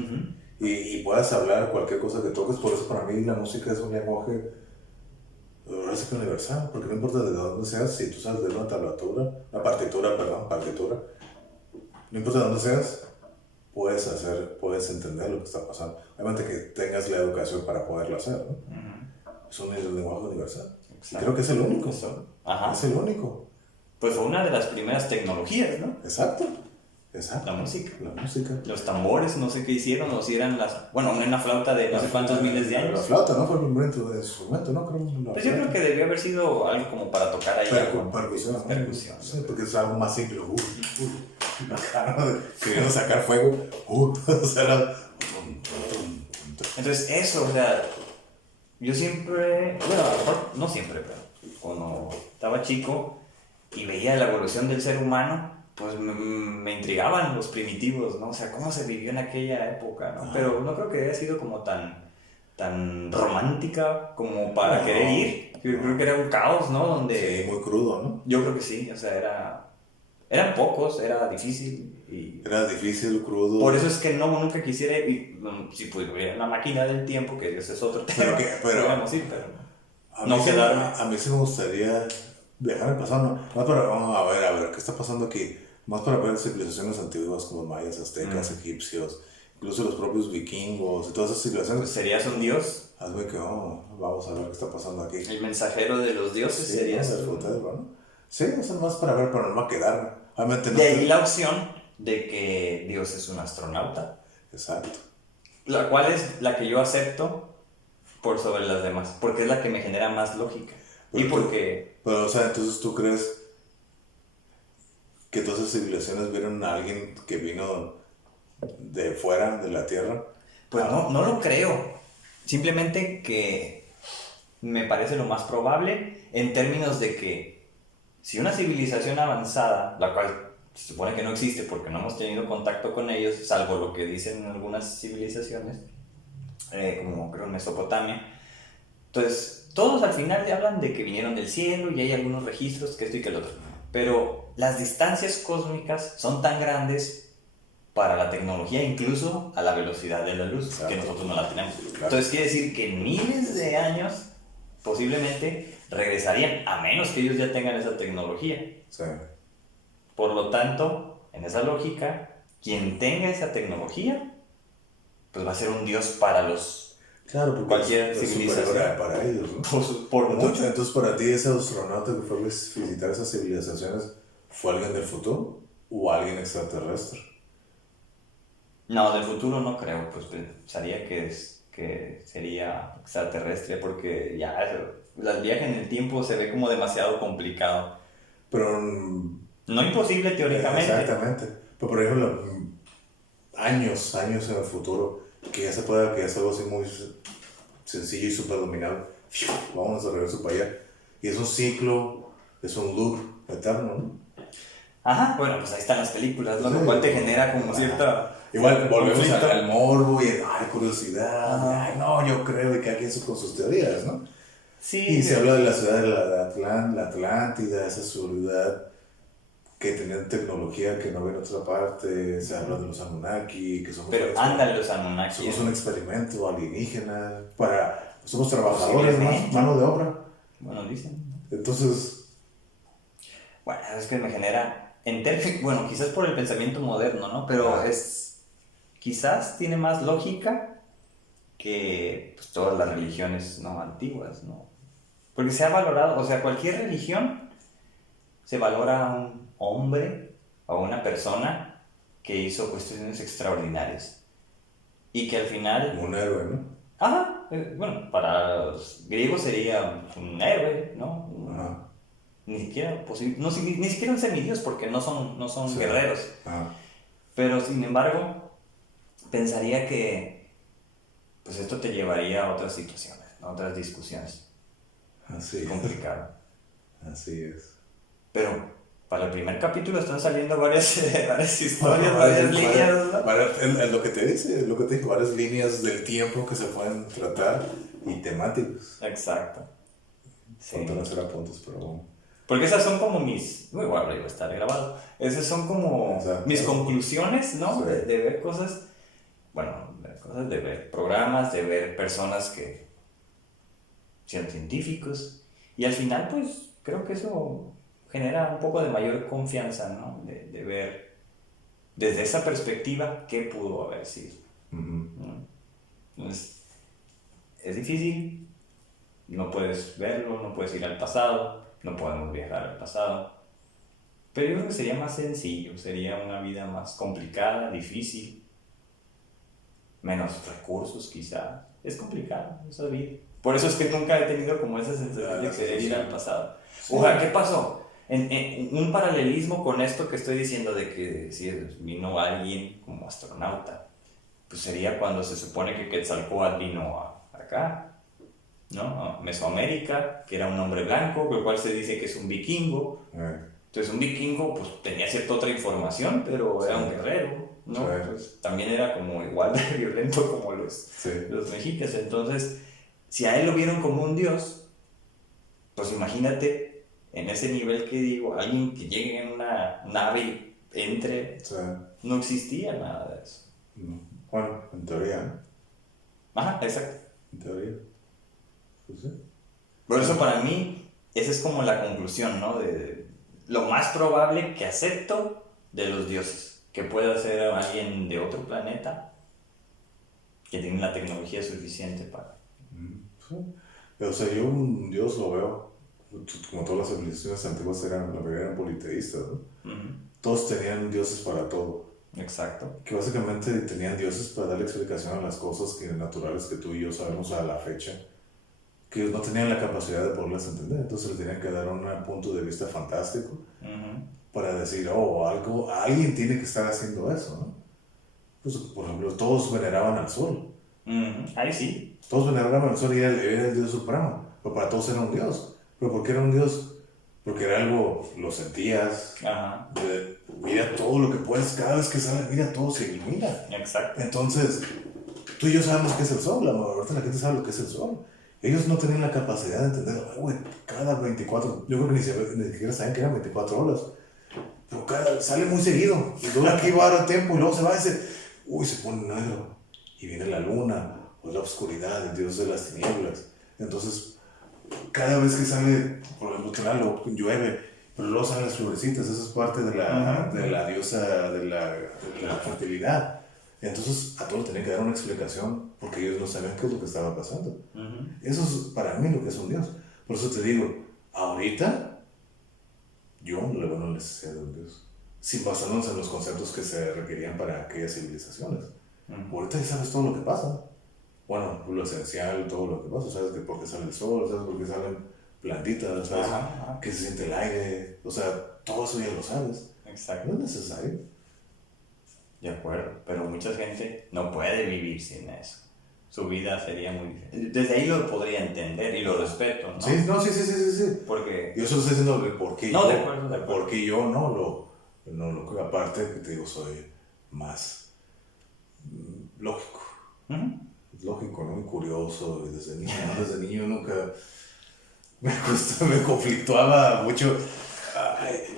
Y puedas hablar cualquier cosa que toques, por eso para mí la música es un lenguaje universal, porque no importa de dónde seas, si tú sabes de una partitura, no importa de dónde seas, puedes entender lo que está pasando. Obviamente que tengas la educación para poderlo hacer, ¿no? Es un lenguaje universal. Y creo que es el único. Es el único. Pues fue una de las primeras tecnologías, ¿no? Exacto. La música. Los tambores, no sé qué hicieron, o si eran una flauta de no sé cuántos miles de años. La flauta, ¿no? Fue el primer instrumento, ¿no? Pues yo creo que debió haber sido algo como para tocar ahí. Percusión. Sí, porque es algo más simple. Queriendo sacar fuego. Entonces eso, o sea, yo siempre, bueno, a lo mejor no siempre, pero cuando estaba chico y veía la evolución del ser humano, pues me intrigaban los primitivos, ¿no? O sea, cómo se vivió en aquella época, ¿no? Pero no creo que haya sido como tan romántica como para querer ir. Yo creo que era un caos, ¿no? Donde... Sí, muy crudo, ¿no? Yo creo que sí, o sea, eran pocos, era difícil. Era difícil, crudo. Por eso es que nunca quisiera ir, si pudiera una máquina del tiempo, que ese es otro tema, podríamos ir, pero no quedarme. A mí sí me gustaría viajar al pasado, más para, vamos a ver, ¿qué está pasando aquí? Más para ver civilizaciones antiguas como mayas, aztecas, egipcios, incluso los propios vikingos y todas esas civilizaciones. Pues serías un dios. Hazme que, vamos a ver qué está pasando aquí. El mensajero de los dioses serías. ¿no? Sí, eso es más para ver, pero no quedarme. Obviamente no. De ahí la opción de que Dios es un astronauta. Exacto. La cual es la que yo acepto por sobre las demás, porque es la que me genera más lógica. Pero, o sea, entonces tú crees que todas esas civilizaciones vieron a alguien que vino de fuera de la Tierra. Pues no lo creo. Simplemente que me parece lo más probable en términos de que si una civilización avanzada, la cual se supone que no existe porque no hemos tenido contacto con ellos, salvo lo que dicen algunas civilizaciones, como creo en Mesopotamia, entonces todos al final le hablan de que vinieron del cielo y hay algunos registros que esto y que el otro, pero las distancias cósmicas son tan grandes para la tecnología, incluso a la velocidad de la luz, exacto, que nosotros no la tenemos. Claro. Entonces quiere decir que en miles de años posiblemente regresarían, a menos que ellos ya tengan esa tecnología. Sí. Por lo tanto, en esa lógica, quien tenga esa tecnología, pues va a ser un dios para los... Claro, porque cualquier civilización. Para ellos, ¿no? Por mucho. Entonces, para ti, ese astronauta que fue a visitar esas civilizaciones, ¿fue alguien del futuro o alguien extraterrestre? No, del futuro no creo, pues pensaría que sería extraterrestre porque ya el viaje en el tiempo se ve como demasiado complicado. Pero... No imposible teóricamente. Exactamente. Pero por ejemplo, años en el futuro, que ya se pueda, que ya es algo así muy sencillo y súper dominable. Vamos a regreso para allá. Y es un ciclo, es un loop eterno, ¿no? Ajá, bueno, pues ahí están las películas, ¿no? Sí, Lo cual te genera como cierta... Igual volvemos al morbo y ay, curiosidad. Ay, no, yo creo que aquí con sus teorías, ¿no? Sí. Y se habla de la ciudad de la Atlántida, esa ciudad que tenían tecnología que no había en otra parte. Se habla de los Anunnaki, que somos... Pero ándale los Anunnaki. Somos un experimento alienígena somos trabajadores, mano de obra. Bueno, dicen. Entonces... Bueno, es que me genera... Bueno, quizás por el pensamiento moderno, ¿no? Pero quizás tiene más lógica que pues, todas las religiones no antiguas, ¿no? Porque se ha valorado, o sea, cualquier religión se valora a un hombre o a una persona que hizo cuestiones extraordinarias y que al final... Un héroe, ¿no? Ajá, bueno, para los griegos sería un héroe, ¿no? Ajá. Ni siquiera posible, no, ni siquiera un semidios porque no son Sí. guerreros. Ajá. Pero sin embargo, pensaría que pues esto te llevaría a otras situaciones, a otras discusiones. Así es complicado. Así es. Pero para el primer capítulo están saliendo varias historias, varias líneas, ¿no? Es lo que te dice, es lo que te digo, varias líneas del tiempo que se pueden tratar y temáticos. Exacto. Sí. Faltan hacer apuntes, pero bueno. Porque esas son como muy bueno, iba a estar grabado. Esas son como mis conclusiones, ¿no? Sí. De ver cosas, bueno, de ver programas, de ver personas que sean científicos. Y al final, pues, creo que eso genera un poco de mayor confianza, ¿no? De ver desde esa perspectiva qué pudo haber sido. ¿No? Entonces, es difícil, no puedes verlo, no puedes ir al pasado. No podemos viajar al pasado. Pero yo creo que sería más sencillo, sería una vida más complicada, difícil, menos recursos quizá. Es complicado esa vida. Por eso es que nunca he tenido como esa sensación de querer ir al pasado. Sí. O sea, ¿qué pasó? En un paralelismo con esto que estoy diciendo de que si vino alguien como astronauta, pues sería cuando se supone que Quetzalcóatl vino acá, ¿no? A Mesoamérica, que era un hombre blanco, el cual se dice que es un vikingo. Entonces un vikingo pues tenía cierta otra información, pero era un guerrero, ¿no? Pues, también era como igual de violento como los mexicas. Entonces, si a él lo vieron como un dios, pues imagínate en ese nivel que digo, alguien que llegue en una nave y entre, no existía nada de eso. Bueno, en teoría, ¿no? Ajá, exacto. En teoría. Sí. Por eso para mí, esa es como la conclusión, ¿no? De lo más probable que acepto de los dioses, que pueda ser alguien de otro planeta que tiene la tecnología suficiente para... Sí. O sea, yo un dios lo veo, como todas las civilizaciones antiguas la mayoría eran politeístas, ¿no? Todos tenían dioses para todo. Exacto. Que básicamente tenían dioses para darle explicación a las cosas naturales que tú y yo sabemos a la fecha, que ellos no tenían la capacidad de poderlas entender, entonces les tenían que dar un punto de vista fantástico para decir, alguien tiene que estar haciendo eso, ¿no? Pues, por ejemplo, todos veneraban al sol. Ahí sí. Todos veneraban al sol y era el dios supremo, pero para todos era un dios. ¿Pero por qué era un dios? Porque era algo, lo sentías, mira todo lo que puedes, cada vez que sale, mira todo se ilumina. Exacto. Entonces, tú y yo sabemos qué es el sol, ahorita la gente sabe lo que es el sol. Ellos no tenían la capacidad de entender, cada 24, yo creo que ni siquiera saben que eran 24 horas, pero sale muy seguido, y dura aquí va tiempo, y luego se va y se pone negro, y viene la luna, o la oscuridad, el dios de las tinieblas. Entonces, cada vez que sale, por ejemplo, claro, llueve, pero luego salen las florecitas, eso es parte de la diosa de la fertilidad. Entonces a todos tenían que dar una explicación porque ellos no sabían qué es lo que estaba pasando. Eso es para mí lo que es un dios. Por eso te digo, ahorita yo no le sé de un dios, sin basarnos en los conceptos que se requerían para aquellas civilizaciones. Ahorita ya sabes todo lo que pasa. Bueno, lo esencial, todo lo que pasa. Sabes que por qué sale el sol, sabes por qué salen plantitas, sabes qué se siente el aire. O sea, todo eso ya lo sabes. Exacto. No es necesario. De acuerdo, pero mucha gente no puede vivir sin eso. Su vida sería muy diferente. Desde ahí lo podría entender y lo respeto, ¿no? Sí, no, sí. Porque... Yo solo estoy diciendo el por qué no, yo. de acuerdo. Por qué yo no lo aparte que te digo, soy más lógico. Lógico, ¿no? Y curioso. Y desde niño nunca me conflictuaba mucho.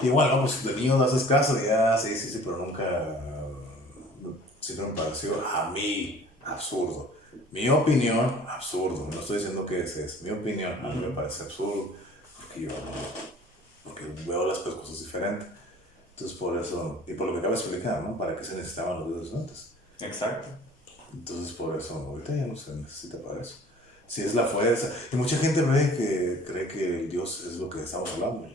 Igual, ¿no? Pues de niño no haces caso, ya, sí, pero nunca. Siempre me pareció a mí absurdo. Mi opinión, absurdo. No estoy diciendo que es mi opinión, a mí me parece absurdo. Porque veo las cosas diferentes. Entonces, por eso, y por lo que acabo de explicar, ¿no? ¿Para qué se necesitaban los dioses antes? Exacto. Entonces, por eso, ahorita ya no se necesita para eso. Si es la fuerza. Y mucha gente cree que el Dios es lo que estamos hablando.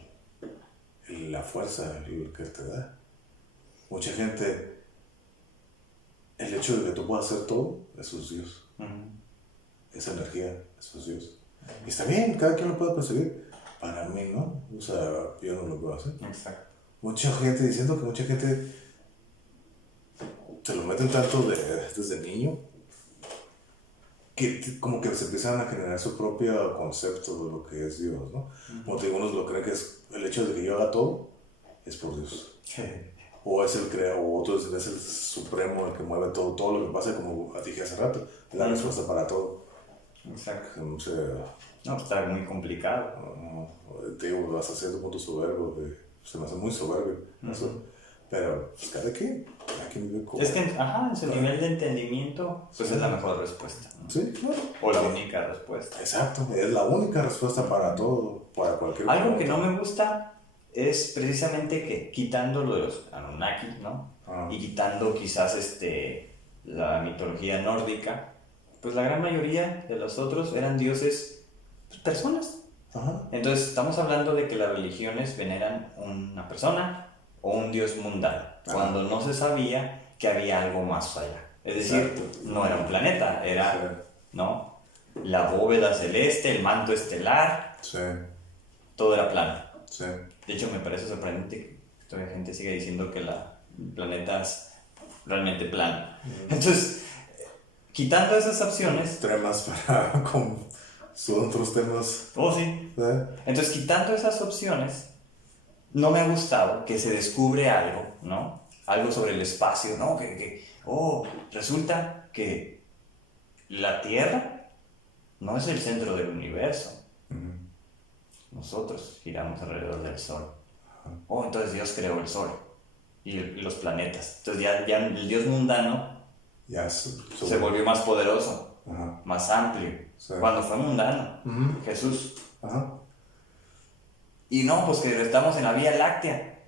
La fuerza, lo que te da. Mucha gente, el hecho de que tú puedas hacer todo, eso es Dios. Esa energía, eso es Dios. Y está bien, cada quien lo puede percibir. Para mí, ¿no? O sea, yo no lo puedo hacer. Exacto. Mucha gente, diciendo que mucha gente se lo meten tanto desde niño, que como que se empiezan a generar su propio concepto de lo que es Dios, ¿no? Como te digo, unos lo creen que es el hecho de que yo haga todo, es por Dios. O es el creador, o otros es el supremo, el que mueve todo lo que pasa, como a ti dije hace rato, es la respuesta para todo. Exacto. No sé. No, está muy complicado. Te digo, hasta cierto punto soberbio, se me hace muy soberbio eso. Pero, pues, cada quien vive como... Es que, en su nivel de entendimiento, pues es la mejor respuesta, ¿no? Sí, claro. O la única respuesta. Exacto, es la única respuesta para todo, para cualquier Algo que no me gusta es precisamente que quitando los Anunnaki, ¿no? Y quitando quizás la mitología nórdica, pues la gran mayoría de los otros eran dioses, pues, personas. Entonces estamos hablando de que las religiones veneran una persona o un dios mundano, cuando no se sabía que había algo más allá. Es decir, no era un planeta, era, ¿no? La bóveda celeste, el manto estelar, todo era plano. De hecho, me parece sorprendente que todavía gente siga diciendo que el planeta es realmente plano. Entonces, quitando esas opciones... Temas para... son otros temas... Oh, sí. Entonces, quitando esas opciones, no me ha gustado que se descubre algo, ¿no? Algo sobre el espacio, ¿no? Resulta que la Tierra no es el centro del universo. Nosotros giramos alrededor del Sol. Entonces Dios creó el Sol y los planetas. Entonces ya el Dios mundano se volvió más poderoso, más amplio. Cuando fue mundano, Jesús. Y no, pues que estamos en la Vía Láctea.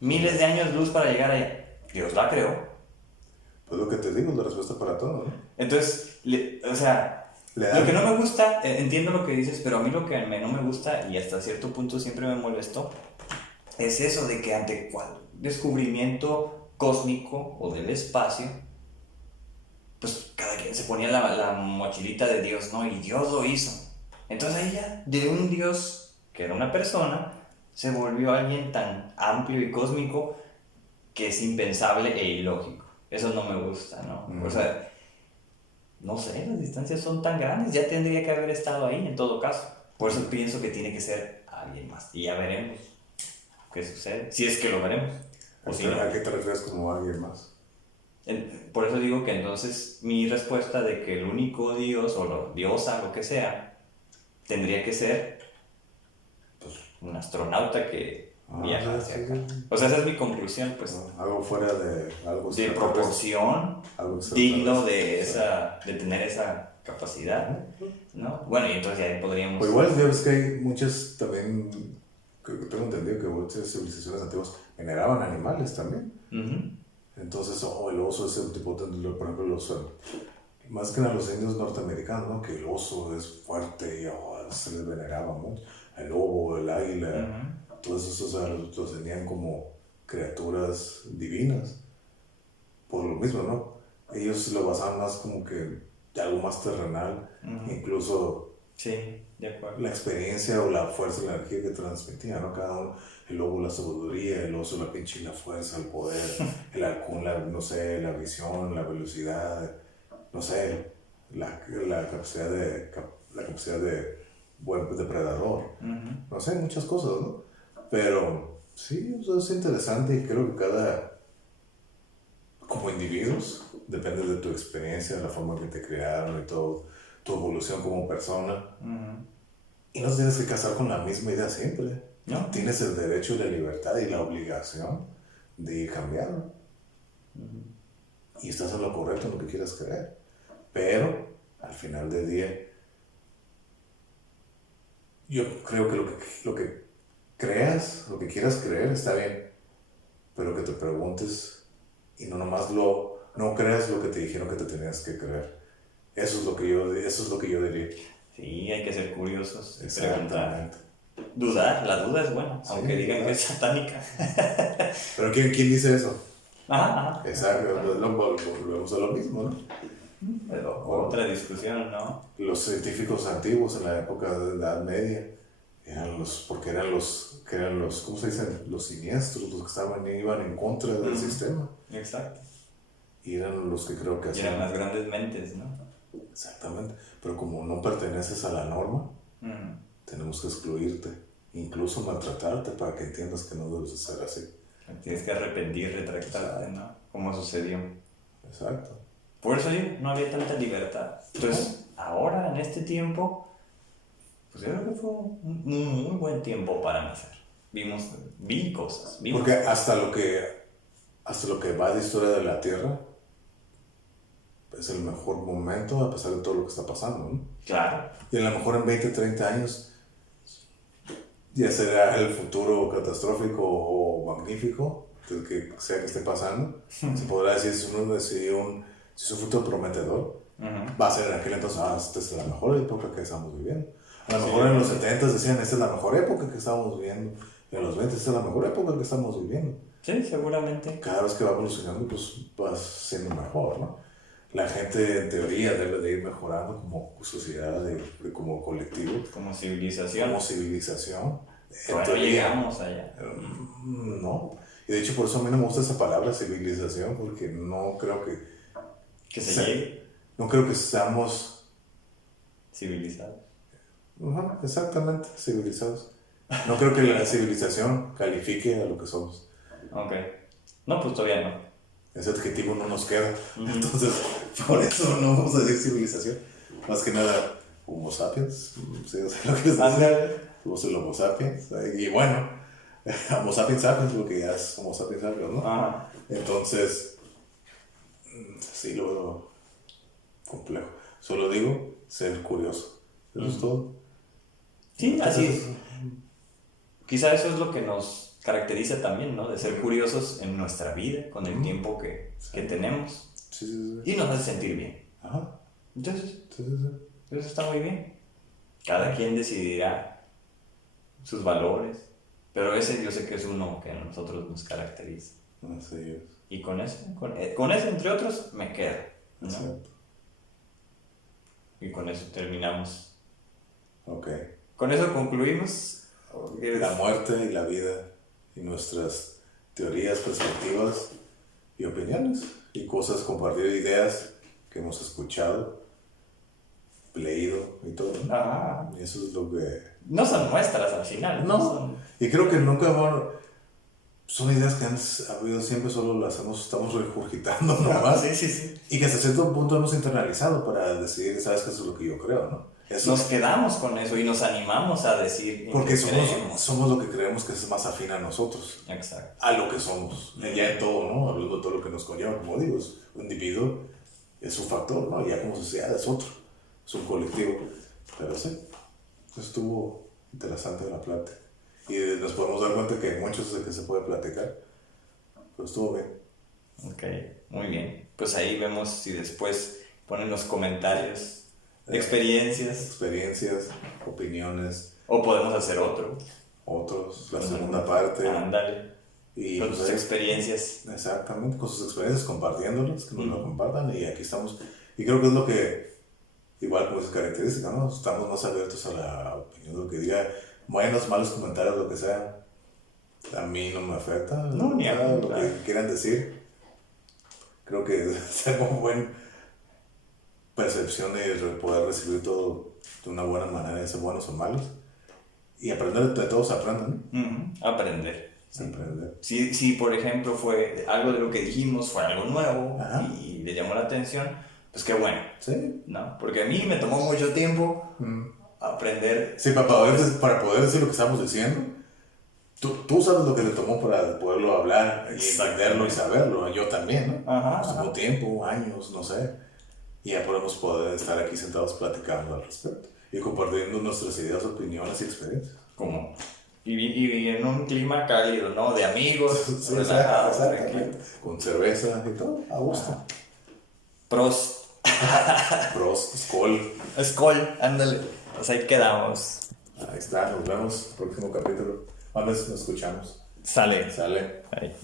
Miles de años luz para llegar allá. Dios la creó. Pues lo que te digo, es la respuesta para todo, ¿no? Entonces, lo que no me gusta, entiendo lo que dices, pero a mí lo que no me gusta, y hasta cierto punto siempre me molestó, es eso de que ante cual descubrimiento cósmico o del espacio, pues cada quien se ponía la mochilita de Dios, ¿no? Y Dios lo hizo. Entonces ahí ya, de un Dios que era una persona, se volvió alguien tan amplio y cósmico que es impensable e ilógico. Eso no me gusta, ¿no? O sea, no sé, las distancias son tan grandes, ya tendría que haber estado ahí en todo caso. Por eso pienso que tiene que ser alguien más. Y ya veremos qué sucede, si es que lo veremos. O si no. ¿A qué te refieres como alguien más? Por eso digo que entonces mi respuesta de que el único Dios o diosa, lo que sea, tendría que ser pues, un astronauta que viaja hacia acá. O sea, esa es mi conclusión, pues. Algo fuera de algo de proporción, digno de tener esa capacidad, ¿no? Bueno, y entonces ahí podríamos... Pues igual, ya ves que hay muchas también, tengo entendido que muchas civilizaciones antiguas veneraban animales también. Entonces, el oso es el tipo, por ejemplo, el oso, más que a los indios norteamericanos, ¿no? Que el oso es fuerte y se les veneraba mucho. El lobo, el águila, todos esos los tenían como criaturas divinas. Por lo mismo, ¿no? ellos lo basaban más como que de algo más terrenal, incluso sí, de acuerdo. La experiencia o la fuerza, la energía que transmitía, ¿no? Cada uno, el lobo, la sabiduría, el oso, la pinche, la fuerza, el poder, el halcón, no sé, la visión, la velocidad, no sé, la capacidad de buen depredador, no sé, muchas cosas, ¿no? Pero sí, eso es interesante y creo que como individuos, depende de tu experiencia, la forma que te crearon y todo, tu evolución como persona. Y no te tienes que casar con la misma idea siempre. ¿No? Tienes el derecho y la libertad y la obligación de ir cambiando. Y estás en lo correcto, en lo que quieras creer. Pero, al final del día, yo creo que lo que creas, lo que quieras creer, está bien. Pero que te preguntes y no creas lo que te dijeron que te tenías que creer. Eso es lo que yo diría. Sí, hay que ser curiosos, Exactamente. preguntar. Dudar, la duda es buena, sí, aunque digan que es satánica. Pero ¿quién dice eso? Ajá. Exacto, volvemos a lo mismo, ¿no? Pero otra discusión, ¿no? Los científicos antiguos en la época de la Edad Media eran los, ¿cómo se dicen? Los siniestros, los que iban en contra del sistema. Exacto. Y eran los que creo que hacían. Y eran las grandes mentes, ¿no? Exactamente. Pero como no perteneces a la norma, tenemos que excluirte, incluso maltratarte para que entiendas que no debes de ser así. Tienes que arrepentir, retractarte, ¿no? Como sucedió. Exacto. Por eso no había tanta libertad. Entonces, ahora, en este tiempo, pues yo creo que fue un muy buen tiempo para nacer. Vi cosas. Porque hasta lo que va de historia de la Tierra, es el mejor momento a pesar de todo lo que está pasando, ¿no? Claro. Y a lo mejor en 20, 30 años ya será el futuro catastrófico o magnífico, el que sea que esté pasando. Se podrá decir si es un futuro prometedor, va a ser en aquel entonces, esta es la mejor época que estamos viviendo. A lo mejor en los 70 decían, esta es la mejor época que estamos viviendo. Y en los 20, esta es la mejor época que estamos viviendo. Sí, seguramente. Cada vez que va evolucionando, pues va siendo mejor, ¿no? La gente en teoría debe de ir mejorando como sociedad, como colectivo. Como civilización. Como civilización. Bueno, llegamos allá. No. Y de hecho por eso a mí no me gusta esa palabra civilización, porque no creo que se llegue. No creo que seamos civilizados. Exactamente, civilizados. No creo que la civilización califique a lo que somos. Ok. No, pues todavía no. Ese adjetivo no nos queda. Entonces, por eso no vamos a decir civilización. Más que nada, Homo sapiens. ¿Sí? O sea, lo que es somos el Homo sapiens. Y bueno, Homo sapiens sapiens, porque ya es Homo sapiens sapiens, ¿no? Ajá. Entonces, sí lo veo complejo. Solo digo, ser curioso. Eso es todo. Sí, así es. Quizá eso es lo que nos caracteriza también, ¿no? De ser curiosos en nuestra vida, con el tiempo que tenemos. Sí. Y nos hace sentir bien. Ajá. Entonces, eso está muy bien. Cada quien decidirá sus valores, pero ese yo sé que es uno que a nosotros nos caracteriza. Así es. Y con eso, entre otros, me quedo, ¿no? Exacto. Y con eso terminamos. Ok. Con eso concluimos. La muerte y la vida y nuestras teorías, perspectivas y opiniones y cosas, compartir ideas que hemos escuchado, leído y todo, ¿no? Ah. Y eso es lo que... No son nuestras al final. No. Y creo que nunca son ideas que han habido siempre, solo las estamos regurgitando nomás. Sí. Y que hasta cierto punto hemos internalizado para decidir, ¿sabes qué? Eso es lo que yo creo, ¿no? Nos quedamos con eso y nos animamos a decir. Porque somos lo que creemos que es más afín a nosotros. Exacto. A lo que somos. Ya en todo, ¿no? Hablando de todo lo que nos conlleva, como digo, un individuo es un factor, ¿no? Ya como sociedad es otro. Es un colectivo. Pero sí, estuvo interesante la plática. Y nos podemos dar cuenta que hay muchos de que se puede platicar. Pero estuvo bien. Ok, muy bien. Pues ahí vemos si después ponen los comentarios. Experiencias, opiniones. O podemos hacer otros, la segunda parte. Ándale. Y con sus experiencias. Exactamente, con sus experiencias, compartiéndolas, que nos lo compartan, y aquí estamos. Y creo que es lo que, igual como es característica, ¿no? Estamos más abiertos a la opinión, lo que diga, buenos, malos comentarios, lo que sea. A mí no me afecta, no, ni a mí, lo que quieran decir. Creo que tengo una buena percepción de poder recibir todo de una buena manera, de ser buenos o malos. Y aprender, de todos aprenden, ¿no? Aprender. Sí. Aprender. Si, por ejemplo, fue algo de lo que dijimos, fue algo nuevo y le llamó la atención, pues qué bueno. Sí. ¿No? Porque a mí me tomó mucho tiempo aprender. Sí, para poder decir lo que estamos diciendo. Tú sabes lo que le tomó para poderlo hablar y entenderlo y saberlo, yo también, ¿no? Ajá, Nos tomó tiempo, años, no sé, y ya podemos poder estar aquí sentados platicando al respecto y compartiendo nuestras ideas, opiniones y experiencias. Como, y en un clima cálido, ¿no? De amigos, sí, relajados, con cerveza y todo, a gusto. Prost. Prost, Skol. Skol, ándale. Pues ahí quedamos. Ahí está, nos vemos, próximo capítulo. A veces nos escuchamos. Sale. Sale. Ahí.